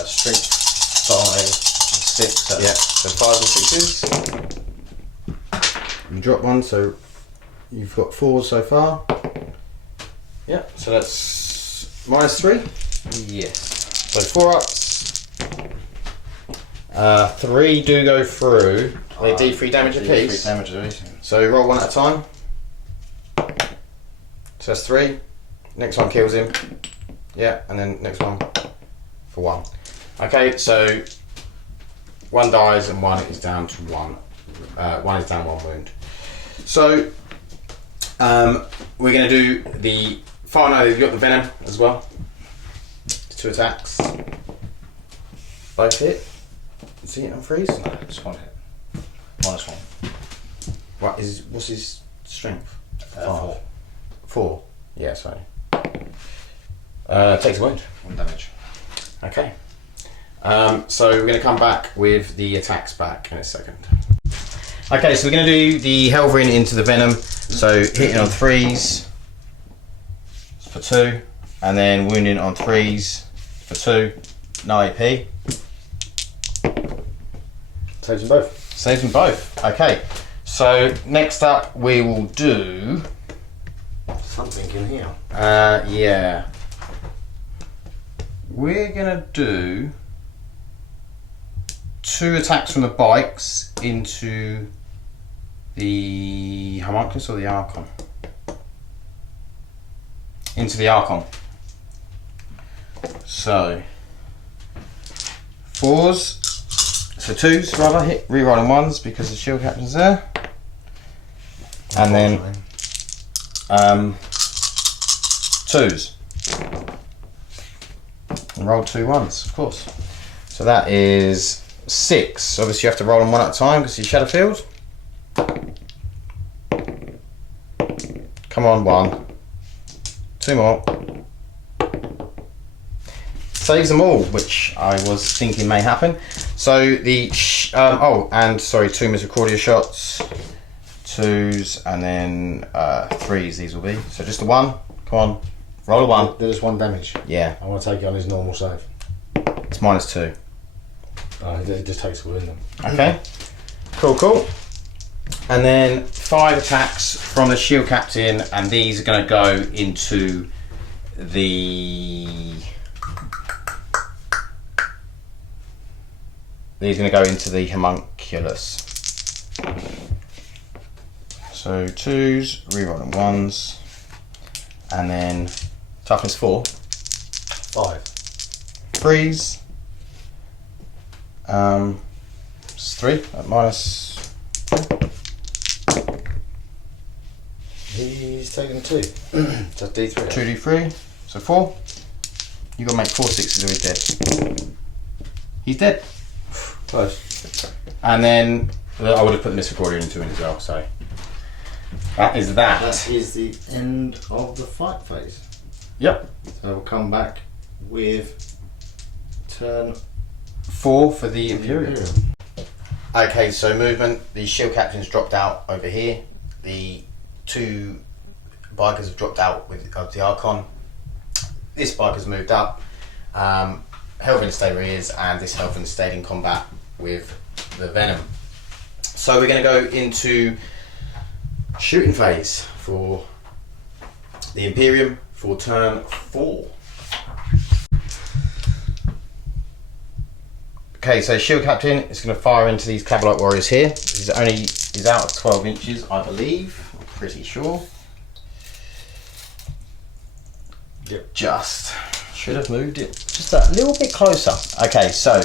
Strength 5 and 6. So Yeah, so 5 and 6s. You drop 1, so you've got 4 so far. Yeah, so that's -3. Yes. So 4 ups. 3 do go through. They D3 damage apiece. 3 damage apiece. So roll 1 at a time. So that's 3. Next one kills him. Yeah, and then next one for 1. Okay, so 1 dies and 1 is down to 1. 1 is down 1 wound. So we're going to do the final. You've got the venom as well. 2 attacks. Both hit. Is he on freeze? No, just 1 hit. -1. What's his strength? 4. 4. Yeah, sorry. Takes a wound. 1 damage. Okay. So we're going to come back with the attacks back in a second. Okay, so we're going to do the Helverin into the Venom. So hitting on 3s for 2, and then wounding on 3s for 2. No AP. Saves them both. Saves them both. Okay. So next up we will do. Something in here. Yeah. We're gonna do 2 attacks from the bikes into the Homunculus or the Archon? Into the Archon. So 4s, so 2s rather, hit rerolling 1s because the shield captain's there. And then 2s. And roll 2 1s, of course. So that is 6. Obviously you have to roll them 1 at a time because you're Shadowfield. Come on, 1. 2 more. Saves them all, which I was thinking may happen. So the and sorry, 2 Misericordia shots, 2s, and then 3s. These will be. So just a 1. Come on, roll a 1. There's 1 damage. Yeah, I want to take it on his normal save. it's -2. It just takes a wound then. Okay, cool. And then 5 attacks from the shield captain, and these are going to go into the. These are going to go into the Homunculus. So 2s, rerolling 1s, and then toughness 4. 5. 3s. It's 3 at -. He's taken 2. So D3. 2d3, so 4. You got to make 4 6s or he's dead. He's dead. Close. And then I would have put the Misericordia into him as well, so that is that. That is the end of the fight phase. Yep. So we'll come back with Turn 4 for the Imperium. Okay, so movement. The shield captain's dropped out over here. The 2 bikers have dropped out of the Archon. This biker's moved up. Helvin stayed where he is, and this Helvin stayed in combat with the Venom. So we're going to go into shooting phase for the Imperium for turn 4. Okay, so shield captain is going to fire into these Cabalite warriors here. He's out of 12 inches, I believe. I'm pretty sure. Yep. Just should have moved it just a little bit closer. Okay, so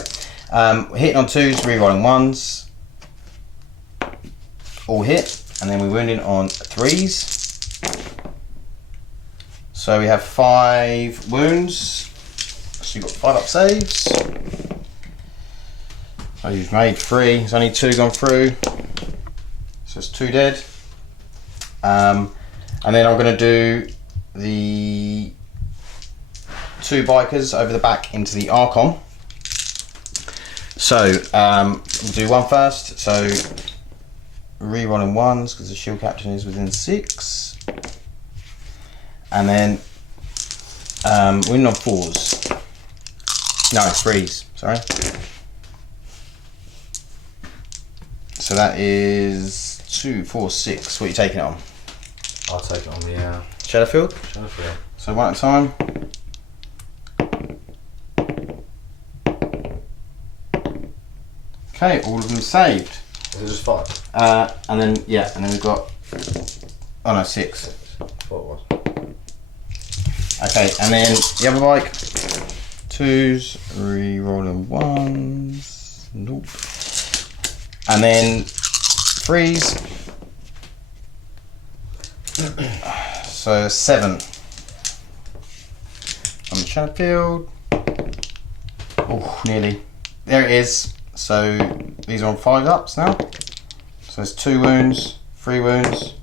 hitting on 2s, rerolling 1s, all hit, and then we're wounding on 3s. So we have 5 wounds. So you've got 5 up saves. So you've made 3. There's only 2 gone through. So it's 2 dead. And then I'm going to do the 2 bikers over the back into the Archon. So we'll do 1 first. So re-rolling 1s because the shield captain is within 6. And then winning on 4s. No, 3s, sorry. So that is 2, 4, 6. What are you taking it on? I'll take it on the Shadowfield? Shadowfield. So 1 at a time. Okay, all of them saved. Is it just 5? And then we've got, oh no, 6. What was? Okay, and then the other bike, 2s, re-rolling 1s, nope. And then 3s, so 7 on the Shadowfield. Oh, nearly. There it is. So these are on 5 ups now. So there's 2 wounds, 3 wounds,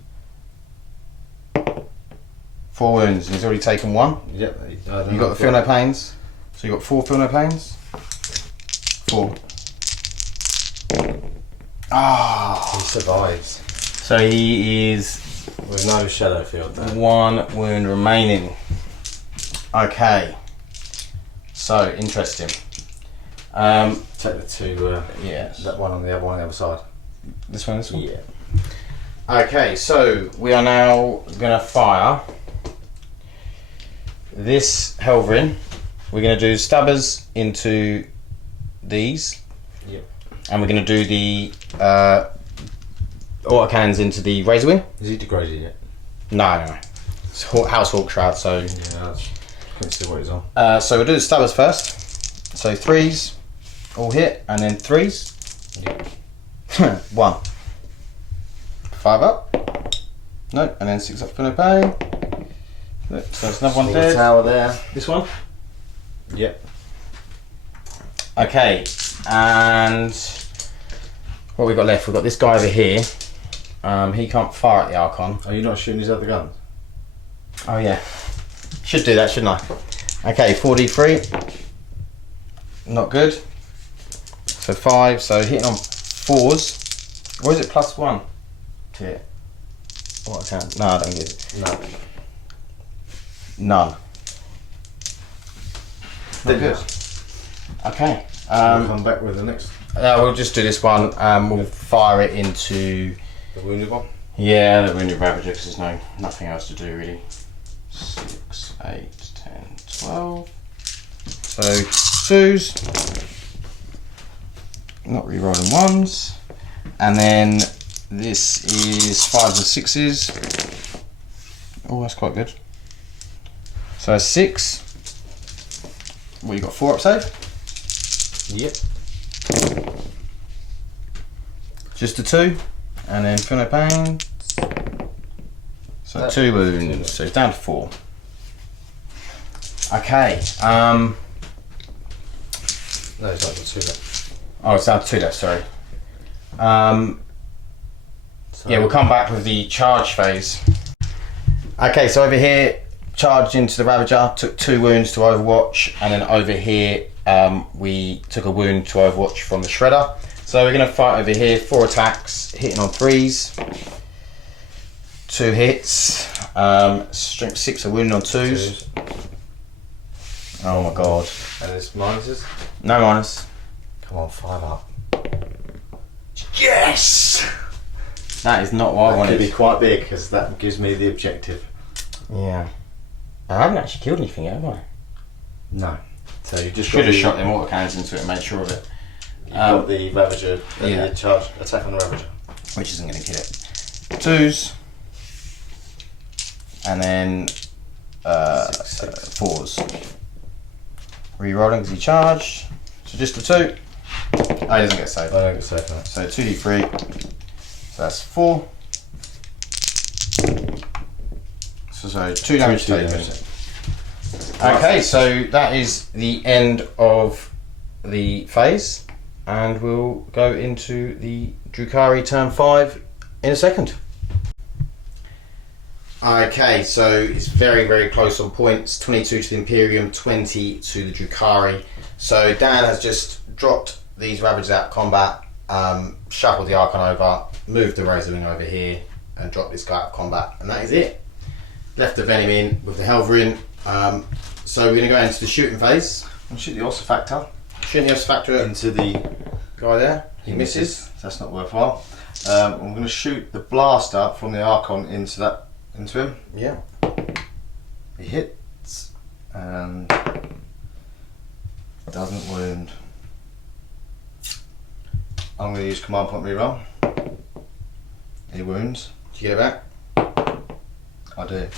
4 wounds. He's already taken 1. Yep. You got the feel no pains. So you got 4 feel no pains. 4. Ah. He survives. So he is With no Shadowfield there. 1 wound remaining. Okay. So interesting. Take the 2, Yes. that one on the other side. This one, this one? Yeah. Okay, so we are now going to fire this Helverin. We're going to do stabbers into these. Yep. And we're going to do the autocannons into the Razor Wing. Is he degraded yet? No. It's House Hawk Shroud, so... Yeah, couldn't see what he's on. So we'll do the stabbers first. So 3s, all hit, and then 3s. Yeah. 1. 5 up. No, and then 6 up for no pain. So there's another one Small dead. tower there. This one? Yep. Okay, and what we got left? We've got this guy over here. He can't fire at the Archon. Are you not shooting his other guns? Oh yeah. Should do that, shouldn't I? Okay, 4d3. Not good. So 5, so hitting on 4s. Or is it +1 to hit? What I can? No, I don't get it. No. None. They're good. Okay. We'll come back with the next. We'll just do this one. We'll fire it into... The wounded one? Yeah, the wounded Ravager, because there's nothing else to do really. 6, 8, 10, 12. So 2s. Not re-rolling 1s. And then this is 5s and 6s. Oh, that's quite good. So 6. Well, you got 4 up save? Yep. Just a 2. And then feel no pain. So That- 2 wounds. So it's down to 4. Okay. No, it's not got 2 left. Oh, it's down to 2 left. Sorry. So Yeah, we'll come back with the charge phase. Okay, so over here, charged into the Ravager, took 2 wounds to Overwatch, and then over here, we took a wound to Overwatch from the Shredder. So we're going to fight over here, 4 attacks, hitting on 3s, 2 hits, strength 6, a wound on 2s. Oh my god. And there's minuses? No minus. Come on, 5 up. Yes! That is not what I That wanted. could be quite big because that gives me the objective. Yeah. I haven't actually killed anything yet, have I? No. So you just Should have shot them autocannons into it and made sure of it. You've got the Ravager, yeah. the charge, attack on the Ravager. Which isn't going to kill it. 2s. And then 4s. Rerolling because he charged. So just the 2. Oh, he doesn't get saved. I don't get safe now. So 2d3. So that's 4. So 2 damage taken. Okay, so that is the end of the phase, and we'll go into the Drukhari turn 5 in a second. Okay, so it's very, very close on points. 22 to the Imperium, 20 to the Drukhari. So Dan has just dropped these Ravagers out of combat, shuffled the Archon over, moved the Razor Wing over here, and dropped this guy out of combat, and that is it. Left the Venom in with the Helver in. So we're going to go into the shooting phase. And shoot the Ossifactor Shooting the Factor into the guy there. He misses. So that's not worthwhile. I'm going to shoot the blaster from the Archon into him. Yeah. He hits and doesn't wound. I'm going to use command point reroll. He wounds. Did you get it back? I do.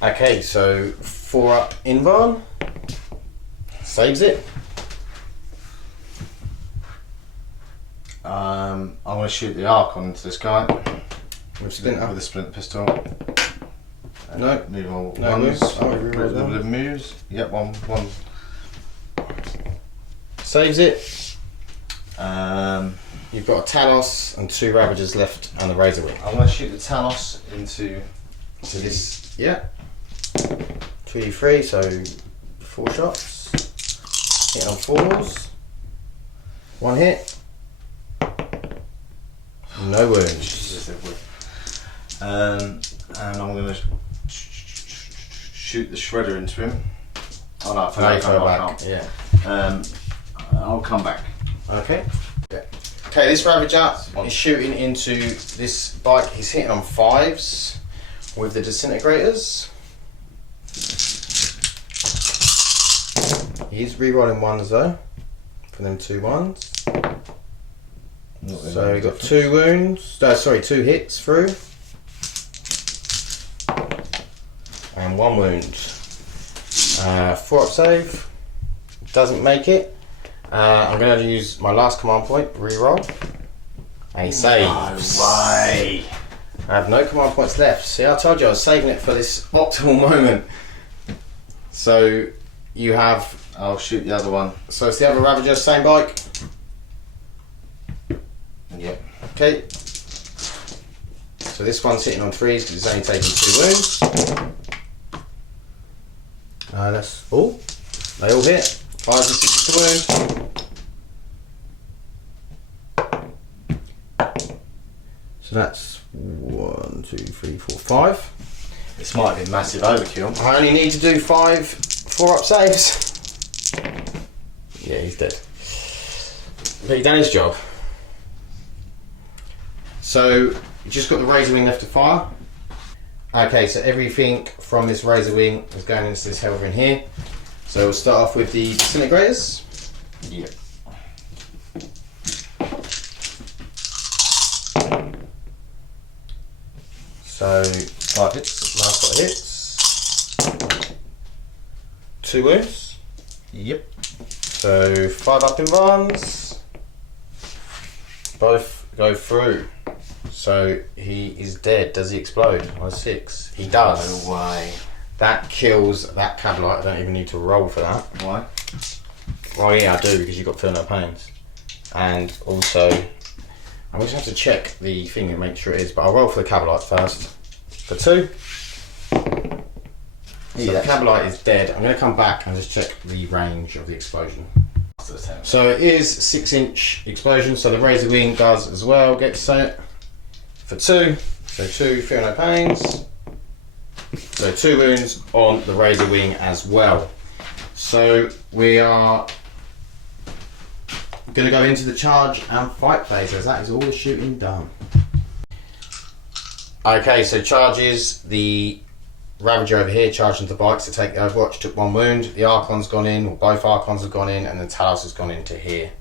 Okay, so 4 up Invarn. Saves it. I'm going to shoot the Archon into this guy With Splinter. with a splint pistol. No. Reroll No ones. moves. Oh, we rerolled one. The moves. Yep, one. Saves it. Um, You've got a Talos and 2 Ravagers left and the Razor Wing. I'm going to shoot the Talos into So this, yeah. 2d3, so 4 shots. Hit on 4s. 1 hit. No wounds. and I'm going to shoot the Shredder into him. Oh no, I Further back. Yeah. I'll come back. Okay. Yeah. Okay, this Ravager is shooting into this bike. He's hitting on 5s with the disintegrators. He's rerolling 1s though, for them 2 1s. So we got 2 wounds. No, sorry, 2 hits through, and 1 wound. 4 up save. Doesn't make it. I'm going to use my last command point, reroll. And he saves. No way. I have no command points left. See, I told you I was saving it for this optimal moment. So you have. I'll shoot the other one. So it's the other Ravager, same bike. Yep. Okay. So this one's hitting on 3s because it's only taking 2 wounds. That's all. They all hit. 5s and 6s to wound. So that's 1, 2, 3, 4, 5. This might be massive overkill. I only need to do 5 4 up saves. Yeah, he's dead. But he done his job. So you just got the Razor Wing left to fire. Okay, so everything from this Razor Wing is going into this Helver in here. So we'll start off with the disintegrators. Yep. So 5 hits. Last lot of hits. 2 wounds. Yep. So 5 up in runs. Both go through. So he is dead. Does he explode on 6? He does. No way. That kills that Cavalite. I don't even need to roll for that. Why? Well, yeah, I do, because you've got Feel No Pains. And also, I'm just have to check the thing and make sure it is, but I'll roll for the Cavalite first. For 2. So the Cabalite is dead. I'm going to come back and just check the range of the explosion. So it is 6-inch explosion, so the Razor Wing does as well get set for 2. So 2, feel no pains. So 2 wounds on the Razor Wing as well. So we are going to go into the charge and fight phase as that is all the shooting done. Okay, so charges, the Ravager over here charged into the bikes to take the Overwatch, took 1 wound, the Archon's gone in, or both Archons have gone in, and the Talos has gone into here.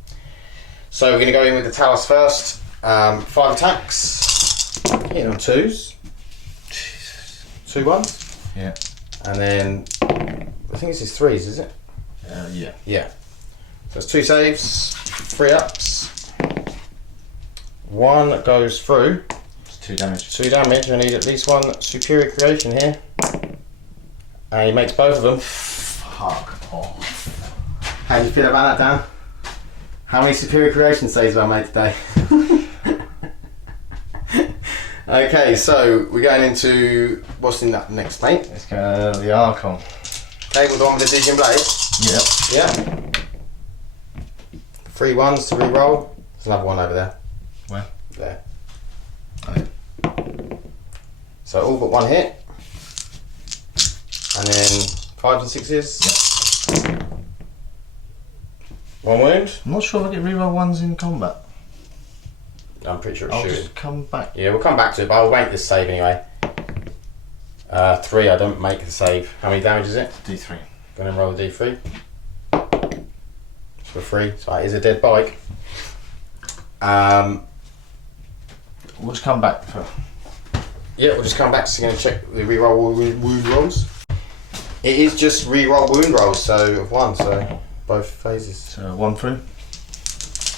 So we're going to go in with the Talos first. 5 attacks, hitting on 2s. Jesus. 2 1s? Yeah. And then, I think this is 3s, is it? Yeah. Yeah. So it's 2 saves, 3 ups. 1 goes through. 2 damage. 2 damage. I need at least 1 superior creation here. And he makes both of them. Fuck off. How do you feel about that, Dan? How many superior creation saves have I made today? Okay, so we're going into what's in that next paint. Let's go the Archon. Okay, with the one with the Vision Blade. Yep. Yeah. 3 1s to re-roll. There's another one over there. Where? There. Okay. So all but 1 hit. And then 5s and 6s. Yep. 1 wound. I'm not sure if I get reroll 1s in combat. I'm pretty sure it's I'll shooting. just come back. Yeah, we'll come back to it, but I'll make this save anyway. 3, I don't make the save. How many damage is it? D3. Gonna roll the D3. For 3, so it is a dead bike. We'll just come back for. Yeah, we'll just come back, so we're going to check the reroll wound rolls. It is just reroll wound rolls, so of 1, so both phases. So 1 through.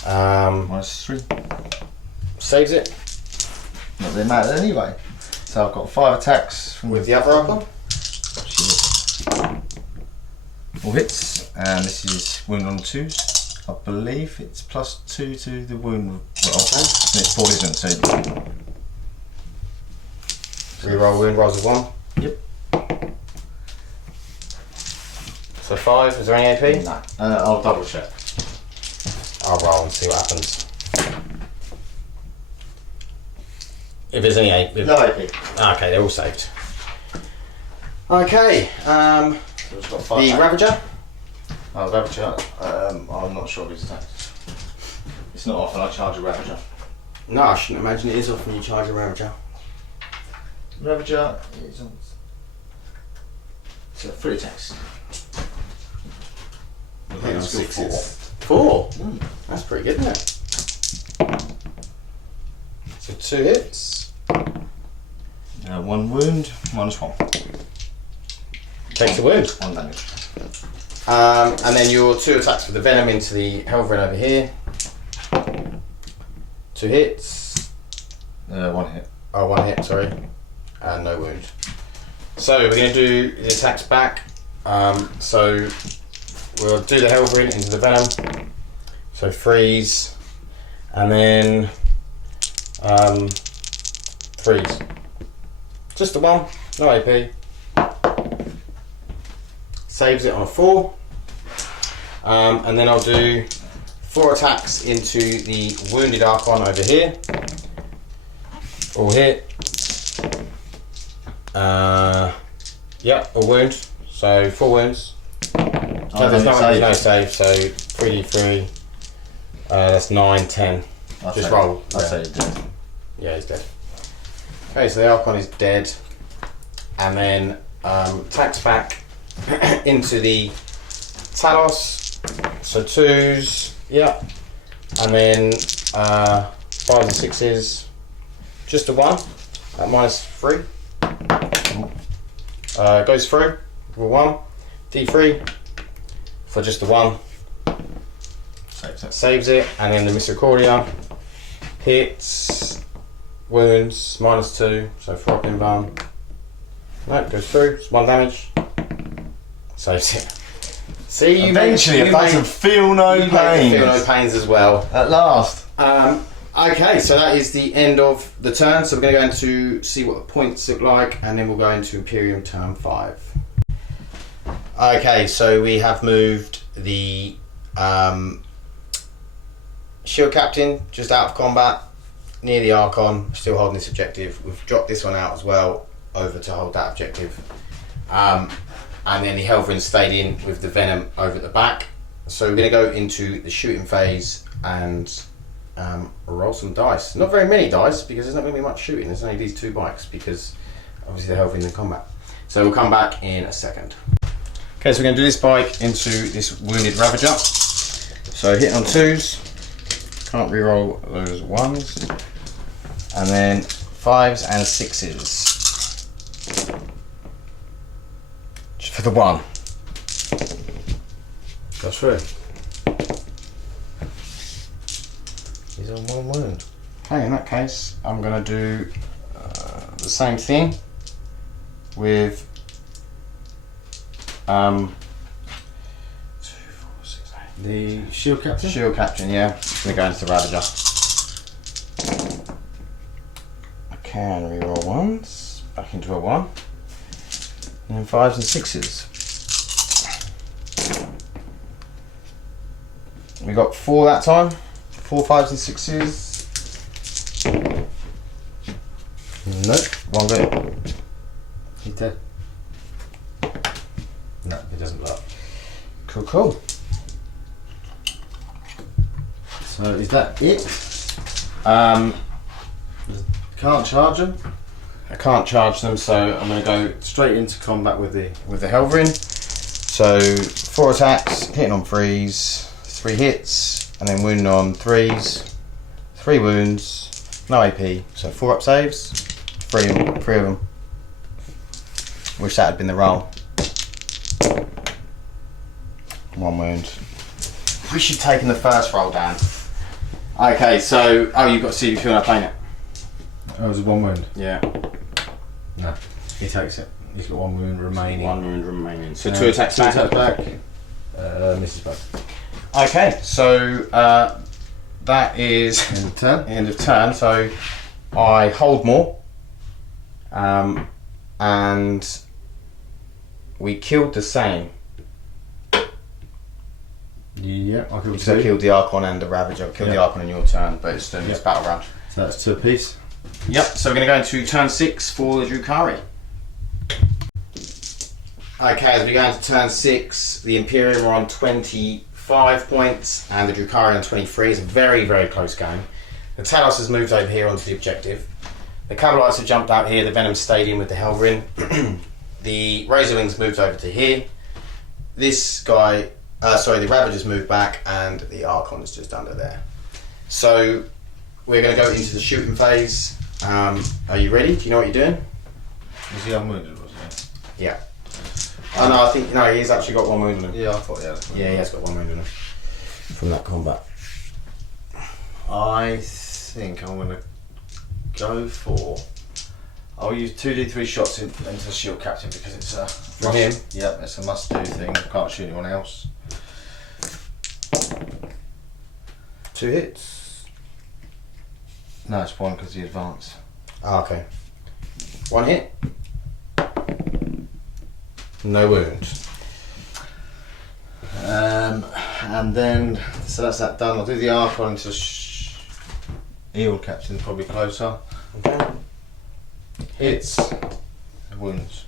-3. Saves it. Not that it matters anyway. So I've got 5 attacks from With the other Archon. All hits, and this is wound on 2s. I believe it's +2 to the wound roll. Okay. And it's poison, so. Reroll wound rolls of 1. Yep. So 5, is there any AP? No. I'll double check. I'll roll and see what happens. If there's any AP. No AP. Okay, they're all saved. Okay, So it's got 5 the attacks. Ravager. Oh, Ravager. I'm not sure of his attacks. It's not often I charge a Ravager. No, I shouldn't imagine it is often you charge a Ravager. Ravager is on. So 3 attacks. Hit on Skill 6s. 4? Mm. That's pretty good, isn't it? So 2 hits. 1 wound, -1. Takes a wound. 1 damage. And then your 2 attacks with the Venom into the Helverin over here. 2 hits. 1 hit. Oh, 1 hit, sorry. And no wound. So we're going to do the attacks back. So we'll do the Helverin into the Venom. So freeze. And then 3s. Just the 1, no AP. Saves it on a 4. And then I'll do 4 attacks into the wounded Archon over here. All hit. Yep, a wound. So 4 wounds. So there's no save, so 3d3. That's 9, 10. Just roll. I'll say it's dead. Yeah, he's dead. Okay, so the Archon is dead. And then attacks back into the Talos. So 2s, yep. And then 5s and 6s. Just a 1 at -3. Goes through with 1. D3 for just the 1. Saves it. And then the Misericordia hits, wounds, -2, so 4 up in bum. No, goes through, it's 1 damage. Saves it. See, you Eventually, it doesn't feel no pains. pain. Feel no pains as well. At last. Okay, so that is the end of the turn. So we're going to go into see what the points look like, and then we'll go into Imperium Turn 5. Okay, so we have moved the shield captain just out of combat near the Archon, still holding this objective. We've dropped this one out as well over to hold that objective. And then the Helverin stayed in with the Venom over at the back. So we're going to go into the shooting phase and roll some dice. Not very many dice because there's not going to be much shooting. There's only these 2 bikes because obviously they're Helverin's in combat. So we'll come back in a second. Okay, so we're going to do this bike into this wounded Ravager. So hitting on 2s. Can't reroll those 1s. And then 5s and 6s. Just for the 1. Goes through. He's on 1 wound. Okay, in that case, I'm going to do the same thing with 2, 4, 6, 8. The shield captain? Shield captain, yeah. It's going to go into the Ravager. I can reroll 1s, back into a 1. And then 5s and 6s. We got 4 that time. 4 5s and 6s. Nope, 1 bit. He's dead. No, he doesn't blow up. Cool, cool. So is that it? Can't charge him. I can't charge them, so I'm going to go Straight into combat with the. Helverin. So 4 attacks, hitting on 3s, 3 hits, and then wounding on 3s, 3 wounds, no AP. So 4 up saves, 3 of them. Wish that had been the roll. 1 wound. We should take in the first roll, Dan. Okay, so you've got to see if you're playing it. Oh, it was 1 wound. Yeah. No, he takes it. He's got 1 wound remaining. 1 wound remaining. So 2 attacks 2 back. attacks back. Misses both. Okay, so that is End of turn. end of turn. So I hold more, and we killed the same. Yeah, I killed So I 2. killed the Archon and the Ravager. I killed the Archon in your turn, but it's still this battle round. So that's 2 apiece. Yep. So we're going to go into turn 6 for the Drukhari. Okay, as we go into turn 6, the Imperium are on 25 points and the Drukhari on 23. It's a very, very close game. The Talos has moved over here onto the objective. The Cabalites have jumped out here. The Venom stayed in with the Helverin. The Razorwings moved over to here. This guy, the Ravager's moved back and the Archon is just under there. So we're going to go into the shooting phase. Are you ready? Do you know what you're doing? Was he unwounded, wasn't Yeah. Oh no, I think he's actually got 1 wound on him. he? Yeah, I thought he had. Yeah, he has got 1 wound on him from that combat. I think I'm going to go for. I'll use 2d3 shots into the shield captain because it's a. From him? Yep, it's a must-do thing. I can't shoot anyone else. 2 hits. No, it's 1 because he advanced. Ah, okay. 1 hit. No wound. And then, so that's that done. I'll do the Archon into the Eel captain, probably closer. Okay. Hits. Wounds.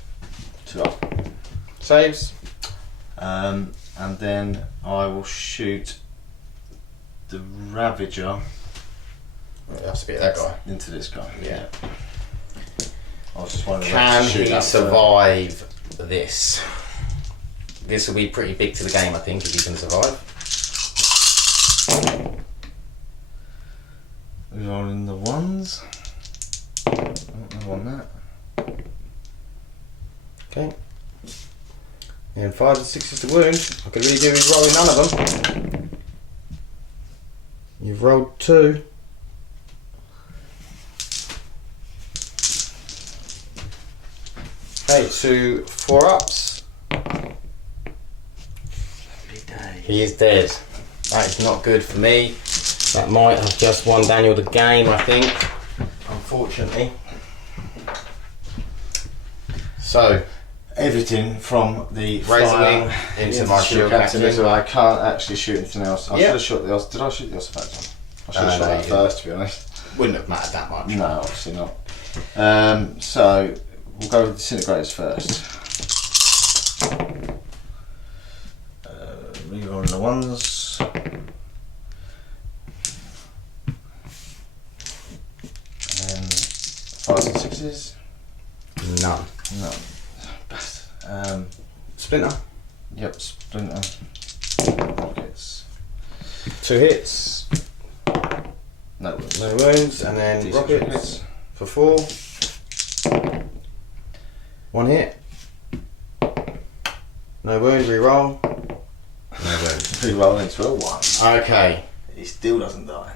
2 up. Saves. And then I will shoot the Ravager It has to be that guy. into this guy. Yeah. I was just wondering. Can shoot he that survive this? This will be pretty big to the game, I think, if he can survive. We're rolling the 1s. I don't want that. Okay. And 5 and 6 is the wound. I could really do with rolling none of them. You've rolled 2. Okay, 2 4-ups. He is dead. That is not good for me. That might have just won Daniel the game, I think. Unfortunately. So, everything from the Razor flyer wing into my shield captain. So I can't actually shoot anything else. I Yeah. should have shot the. Did I shoot the Ossifact? I should have shot no, that you first, to be honest. Wouldn't have mattered that much. No, obviously not. So we'll go with disintegrators first. Rerolling the ones. And 5s and 6s. None. No. Bastard. Splinter. Yep, Splinter. Rockets. 2 hits. No wounds. No wounds, and then D6 rockets for 4. 1 hit. No wound, reroll. No wound. Reroll into a 1. Okay. He still doesn't die.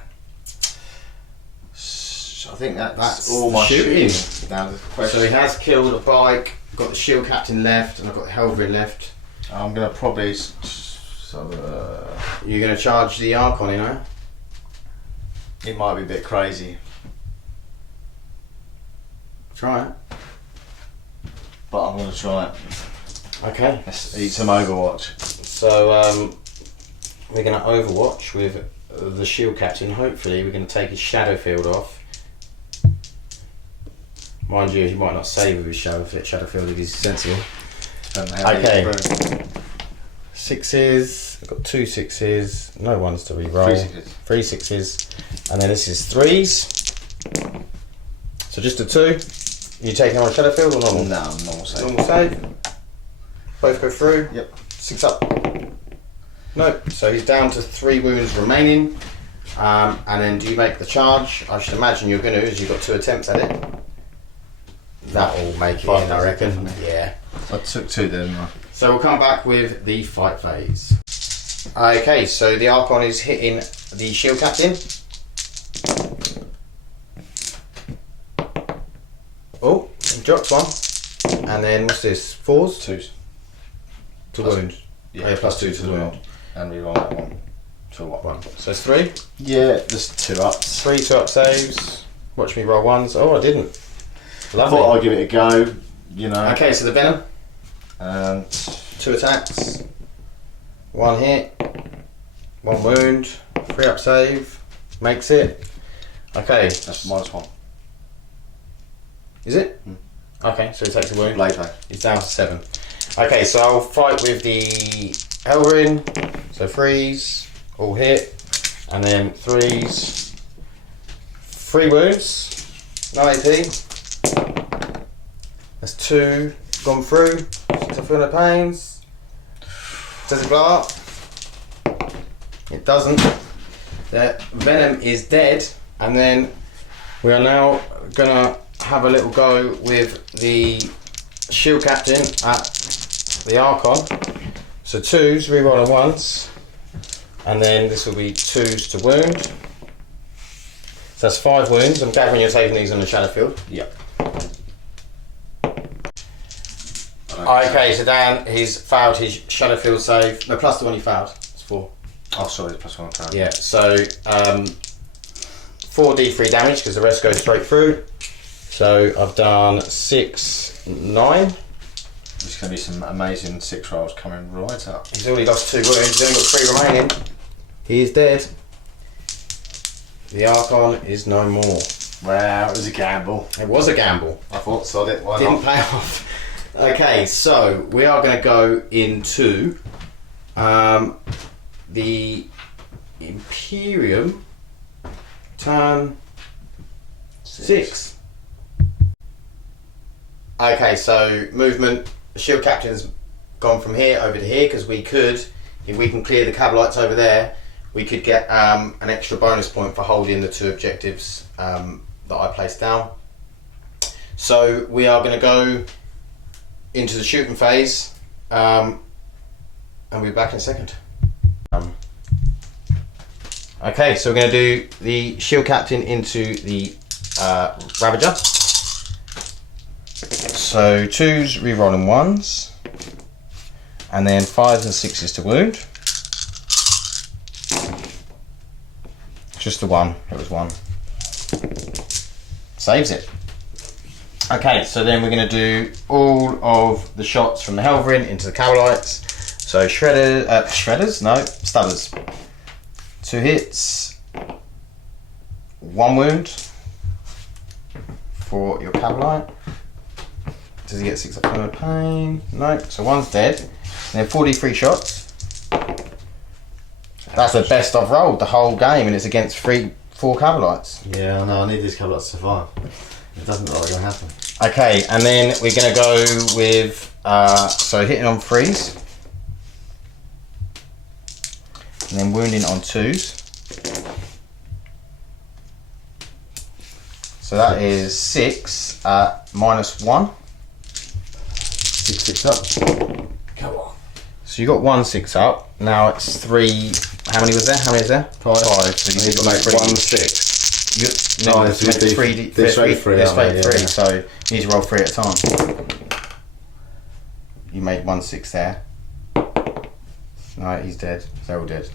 So I think that's That's all my shooting. shooting. Now the question. So he has killed a bike, got the shield captain left, and I've got the Helverin left. I'm gonna probably. You're going to charge the Archon, you know? It might be a bit crazy, Try it. but I'm gonna try it. Okay. Let's eat some Overwatch. So we're going to Overwatch with the shield captain. Hopefully we're going to take his shadow field off. Mind you, he might not save with his shadow field if he's sensible. Okay. 6s. I've got 2 6s. No ones to re-roll. 3 6s. And then this is 3s. So just a 2. You taking on a shadow field or normal? No, normal save. Normal save. Both go through. Yep. 6 up. No. So he's down to 3 wounds remaining. And then do you make the charge? I should imagine you're going to, as you've got 2 attempts at it. That will make it in, I reckon. Yeah. I took 2 then. So we'll come back with the fight phase. Okay, so the Archon is hitting the shield captain. Oh, he drops 1. And then what's this? 4s? 2s. To wound. Yeah, Oh, yeah, plus 2 to the wound. And reroll that one. To a 1. So it's 3. Yeah, there's 2 ups. 3 2-up saves. Watch me roll 1s. Oh, I didn't. I Lovely. thought I'd give it a go, you know. Okay, so the Venom. And 2 attacks. 1 hit. 1 wound. 3-up save. Makes it. Okay. that's -1. Is it? Okay, so he takes a wound. Blade. He's down to 7. Okay, so I'll fight with the Helverin. So 3s, all hit, and then 3s. 3 wounds, no AP. That's 2 gone through. So I feel no pains. Does it blow up? It doesn't. The Venom is dead, and then we are now gonna have a little go with the shield captain at the Archon. So 2s, reroll on 1s, and then this will be 2s to wound. So that's 5 wounds. I'm gathering you're taking these on the shadow field. Yep. Okay, so Dan, he's failed his shadow field save. No, plus the one he failed. It's 4. Oh, sorry, +1 pound. Yeah, so 4d3 damage because the rest goes straight through. So I've done 6, 9. There's going to be some amazing 6 rolls coming right up. He's already lost 2 wounds, he's only got 3 remaining. He is dead. The Archon is no more. Wow, it was a gamble. It was a gamble. I thought sod it, why Didn't not? pay off. Okay, so we are going to go into the Imperium Turn 6. Okay, so movement. The shield captain's gone from here over to here because we could, if we can clear the Cabalites over there, we could get an extra bonus point for holding the 2 objectives that I placed down. So we are going to go into the shooting phase, and we'll be back in a second. Okay, so we're going to do the shield captain into the Ravager. So 2s, re-rolling 1s, and then 5s and 6s to wound. Just the 1, it was 1. Saves it. Okay, so then we're going to do all of the shots from the Helverin into the Cabalites. So shredders? No, stubbers. 2 hits, 1 wound for your Cabalite. Does he get 6 up of pain? No, so 1's dead. And then 4d3 shots. That's the best I've rolled the whole game, and it's against 4 Cabalites. Yeah, I know, I need these Cabalites to survive. It doesn't look like it's going to happen. Okay, and then we're going to go with, so hitting on 3s. And then wounding on 2s. So that is 6 at -1. 6 up. Come on. So you got 1 6 up. Now it's 3. How many was there? How many is there? 5. So you need to make 1 6. No, it's make three, 3. they're straight three, They're aren't they? straight 3. Yeah. So you need to roll 3 at a time. You made 1 6 there. No, he's dead. They're all dead.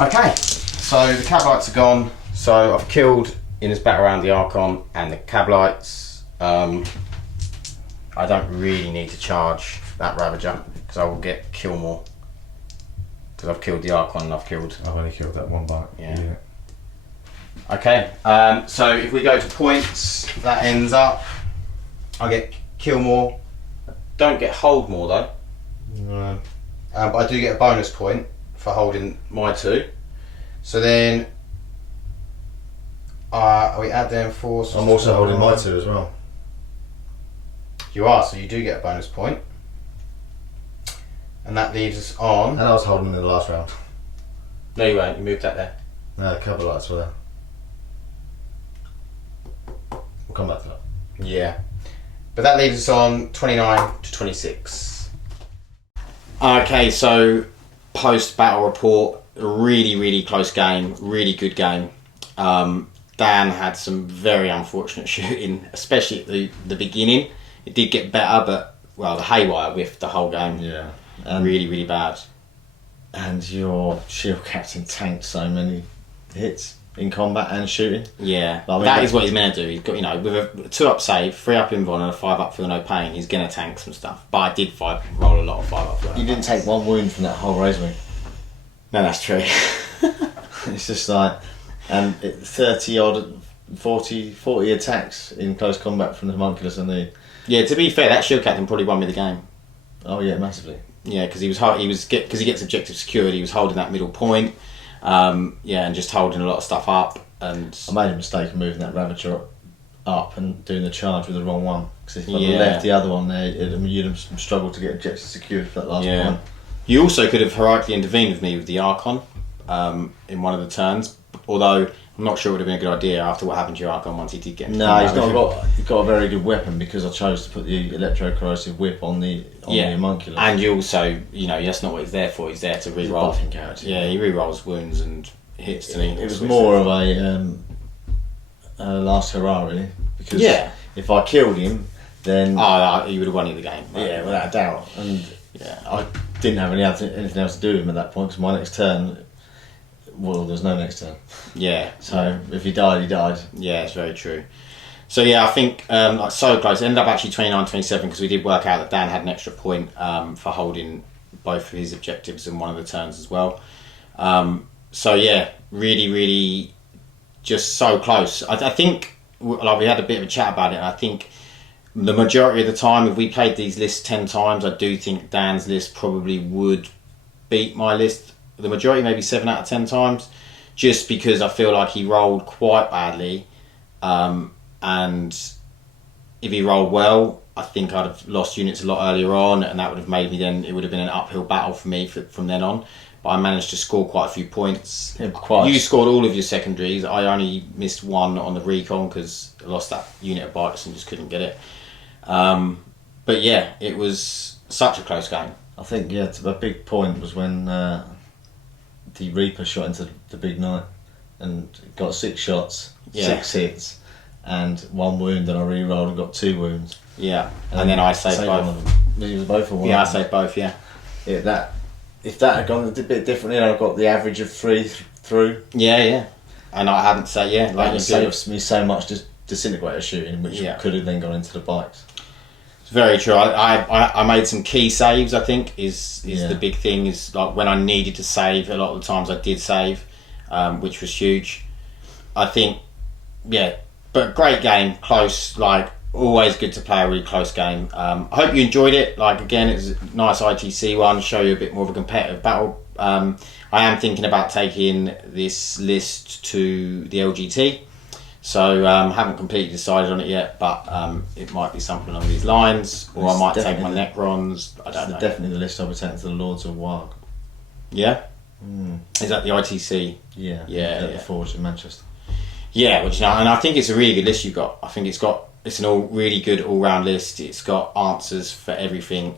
Okay, so the Cabalites are gone. So I've killed in this battle round the Archon and the Cabalites. I don't really need to charge that Ravager because I will get kill more. Because I've killed the Archon and I've killed. I've only killed that one bite. Yeah. Okay, so if we go to points, that ends up. I get kill more. Don't get hold more though. No. But I do get a bonus point for holding my 2. So then we add them 4. I'm also holding my 2 as well. You are, so you do get a bonus point. And that leaves us on. And I was holding them in the last round. No, you won't. You moved that there. No, a couple of lights were there. We'll come back to that. Yeah. But that leaves us on 29 to 26. Okay, so post battle report, really, really close game, really good game. Dan had some very unfortunate shooting, especially at the beginning. It did get better, but well, the haywire whiffed the whole game. Yeah. Really, really bad. And your shield captain tanked so many hits in combat and shooting. Yeah, I mean, that is what he's meant to do. He's got, with a 2 up save, 3 up invuln, and a 5 up feel no pain. He's gonna tank some stuff. But I did roll a lot of 5 up. Feel no You pain. didn't take 1 wound from that whole raise wing. No, that's true. It's just like, and 30 odd, 40 attacks in close combat from the homunculus and the. Yeah, to be fair, that shield captain probably won me the game. Oh yeah, massively. Yeah, because he gets objective secured. He was holding that middle point. And just holding a lot of stuff up. And I made a mistake of moving that Ravager up and doing the charge with the wrong one. Because if I'd Yeah. left the other one there, you'd have struggled to get objective secured for that last point. You also could have heroically intervened with me with the Archon in one of the turns. Although I'm not sure it would have been a good idea after what happened to your Archon once he did get. No, he's got a very good weapon because I chose to put the electro-corrosive whip on the homunculus. And you also, that's not what he's there for. He's there to He's a re-roll. buffing character. Yeah, he re-rolls wounds and hits. It was more of a last hurrah, really. Because if I killed him, then he would have won you the game. Right? Yeah, without a doubt. And I didn't have anything else to do with him at that point because my next turn. Well, there's no next turn. Yeah. So if he died, he died. Yeah, it's very true. So I think so close. It ended up actually 29-27 because we did work out that Dan had an extra point for holding both of his objectives in one of the turns as well. Really, really, just so close. I think we had a bit of a chat about it. And I think the majority of the time, if we played these lists 10 times, I do think Dan's list probably would beat my list. The majority, maybe 7 out of 10 times, just because I feel like he rolled quite badly. And if he rolled well, I think I'd have lost units a lot earlier on, and that would have made me then, it would have been an uphill battle for me from then on. But I managed to score quite a few points. Yeah, You scored all of your secondaries. I only missed 1 on the recon because I lost that unit of bikes and just couldn't get it. But yeah, it was such a close game. I think, a big point was when the Reaper shot into the big knight and got 6 shots, 6 hits, and 1 wound, and I re-rolled and got 2 wounds. Yeah, and then I saved both. One of them. It was both or one. Yeah, I saved both, yeah. Yeah, if that had gone a bit differently, I got the average of 3 through. Yeah. And I hadn't said, Like it saves me so much just disintegrator shooting, which Yeah. could have then gone into the bikes. It's very true. I made some key saves. I think is Yeah. the big thing. Is like when I needed to save. A lot of the times I did save, which was huge. I think, yeah, but great game, close. Like always, good to play a really close game. I hope you enjoyed it. Like again, it was a nice ITC one. Show you a bit more of a competitive battle. I am thinking about taking this list to the LGT. So haven't completely decided on it yet, but it might be something along these lines, or It's I might take my definitely- Necrons. I don't know. Definitely the list I'll be taking to the Lords of Warg. Yeah, is that the ITC? Yeah, Yeah, at yeah. the Forge in Manchester. Yeah, which and I think it's a really good list you've got. I think it's an really good all round list. It's got answers for everything.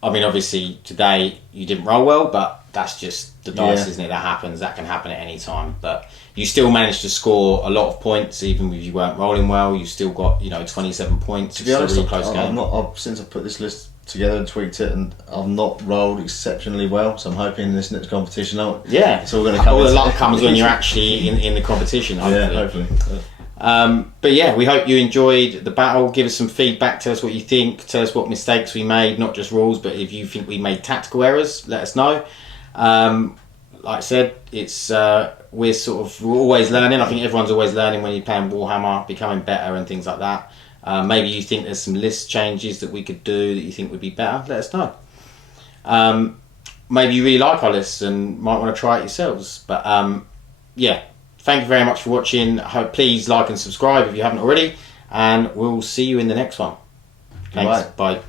I mean, obviously today you didn't roll well, but that's just the dice, Yeah. isn't it? That happens. That can happen at any time. But you still managed to score a lot of points, even if you weren't rolling well. You still got 27 points. To be It's honest, a really close game. since I've put this list together and tweaked it, and I've not rolled exceptionally well. So I'm hoping this next competition, Yeah, it's all going to come. All the into- luck comes when you're actually in the competition. Hopefully. Yeah, hopefully. But yeah, we hope you enjoyed the battle. Give us some feedback. Tell us what you think. Tell us what mistakes we made, not just rules, but if you think we made tactical errors, let us know. Like I said, it's we're always learning. I think everyone's always learning when you're playing Warhammer, becoming better and things like that. Maybe you think there's some list changes that we could do that you think would be better. Let us know. Maybe you really like our lists and might want to try it yourselves. But yeah. Thank you very much for watching. Please like and subscribe if you haven't already, and we'll see you in the next one. Thanks. Bye.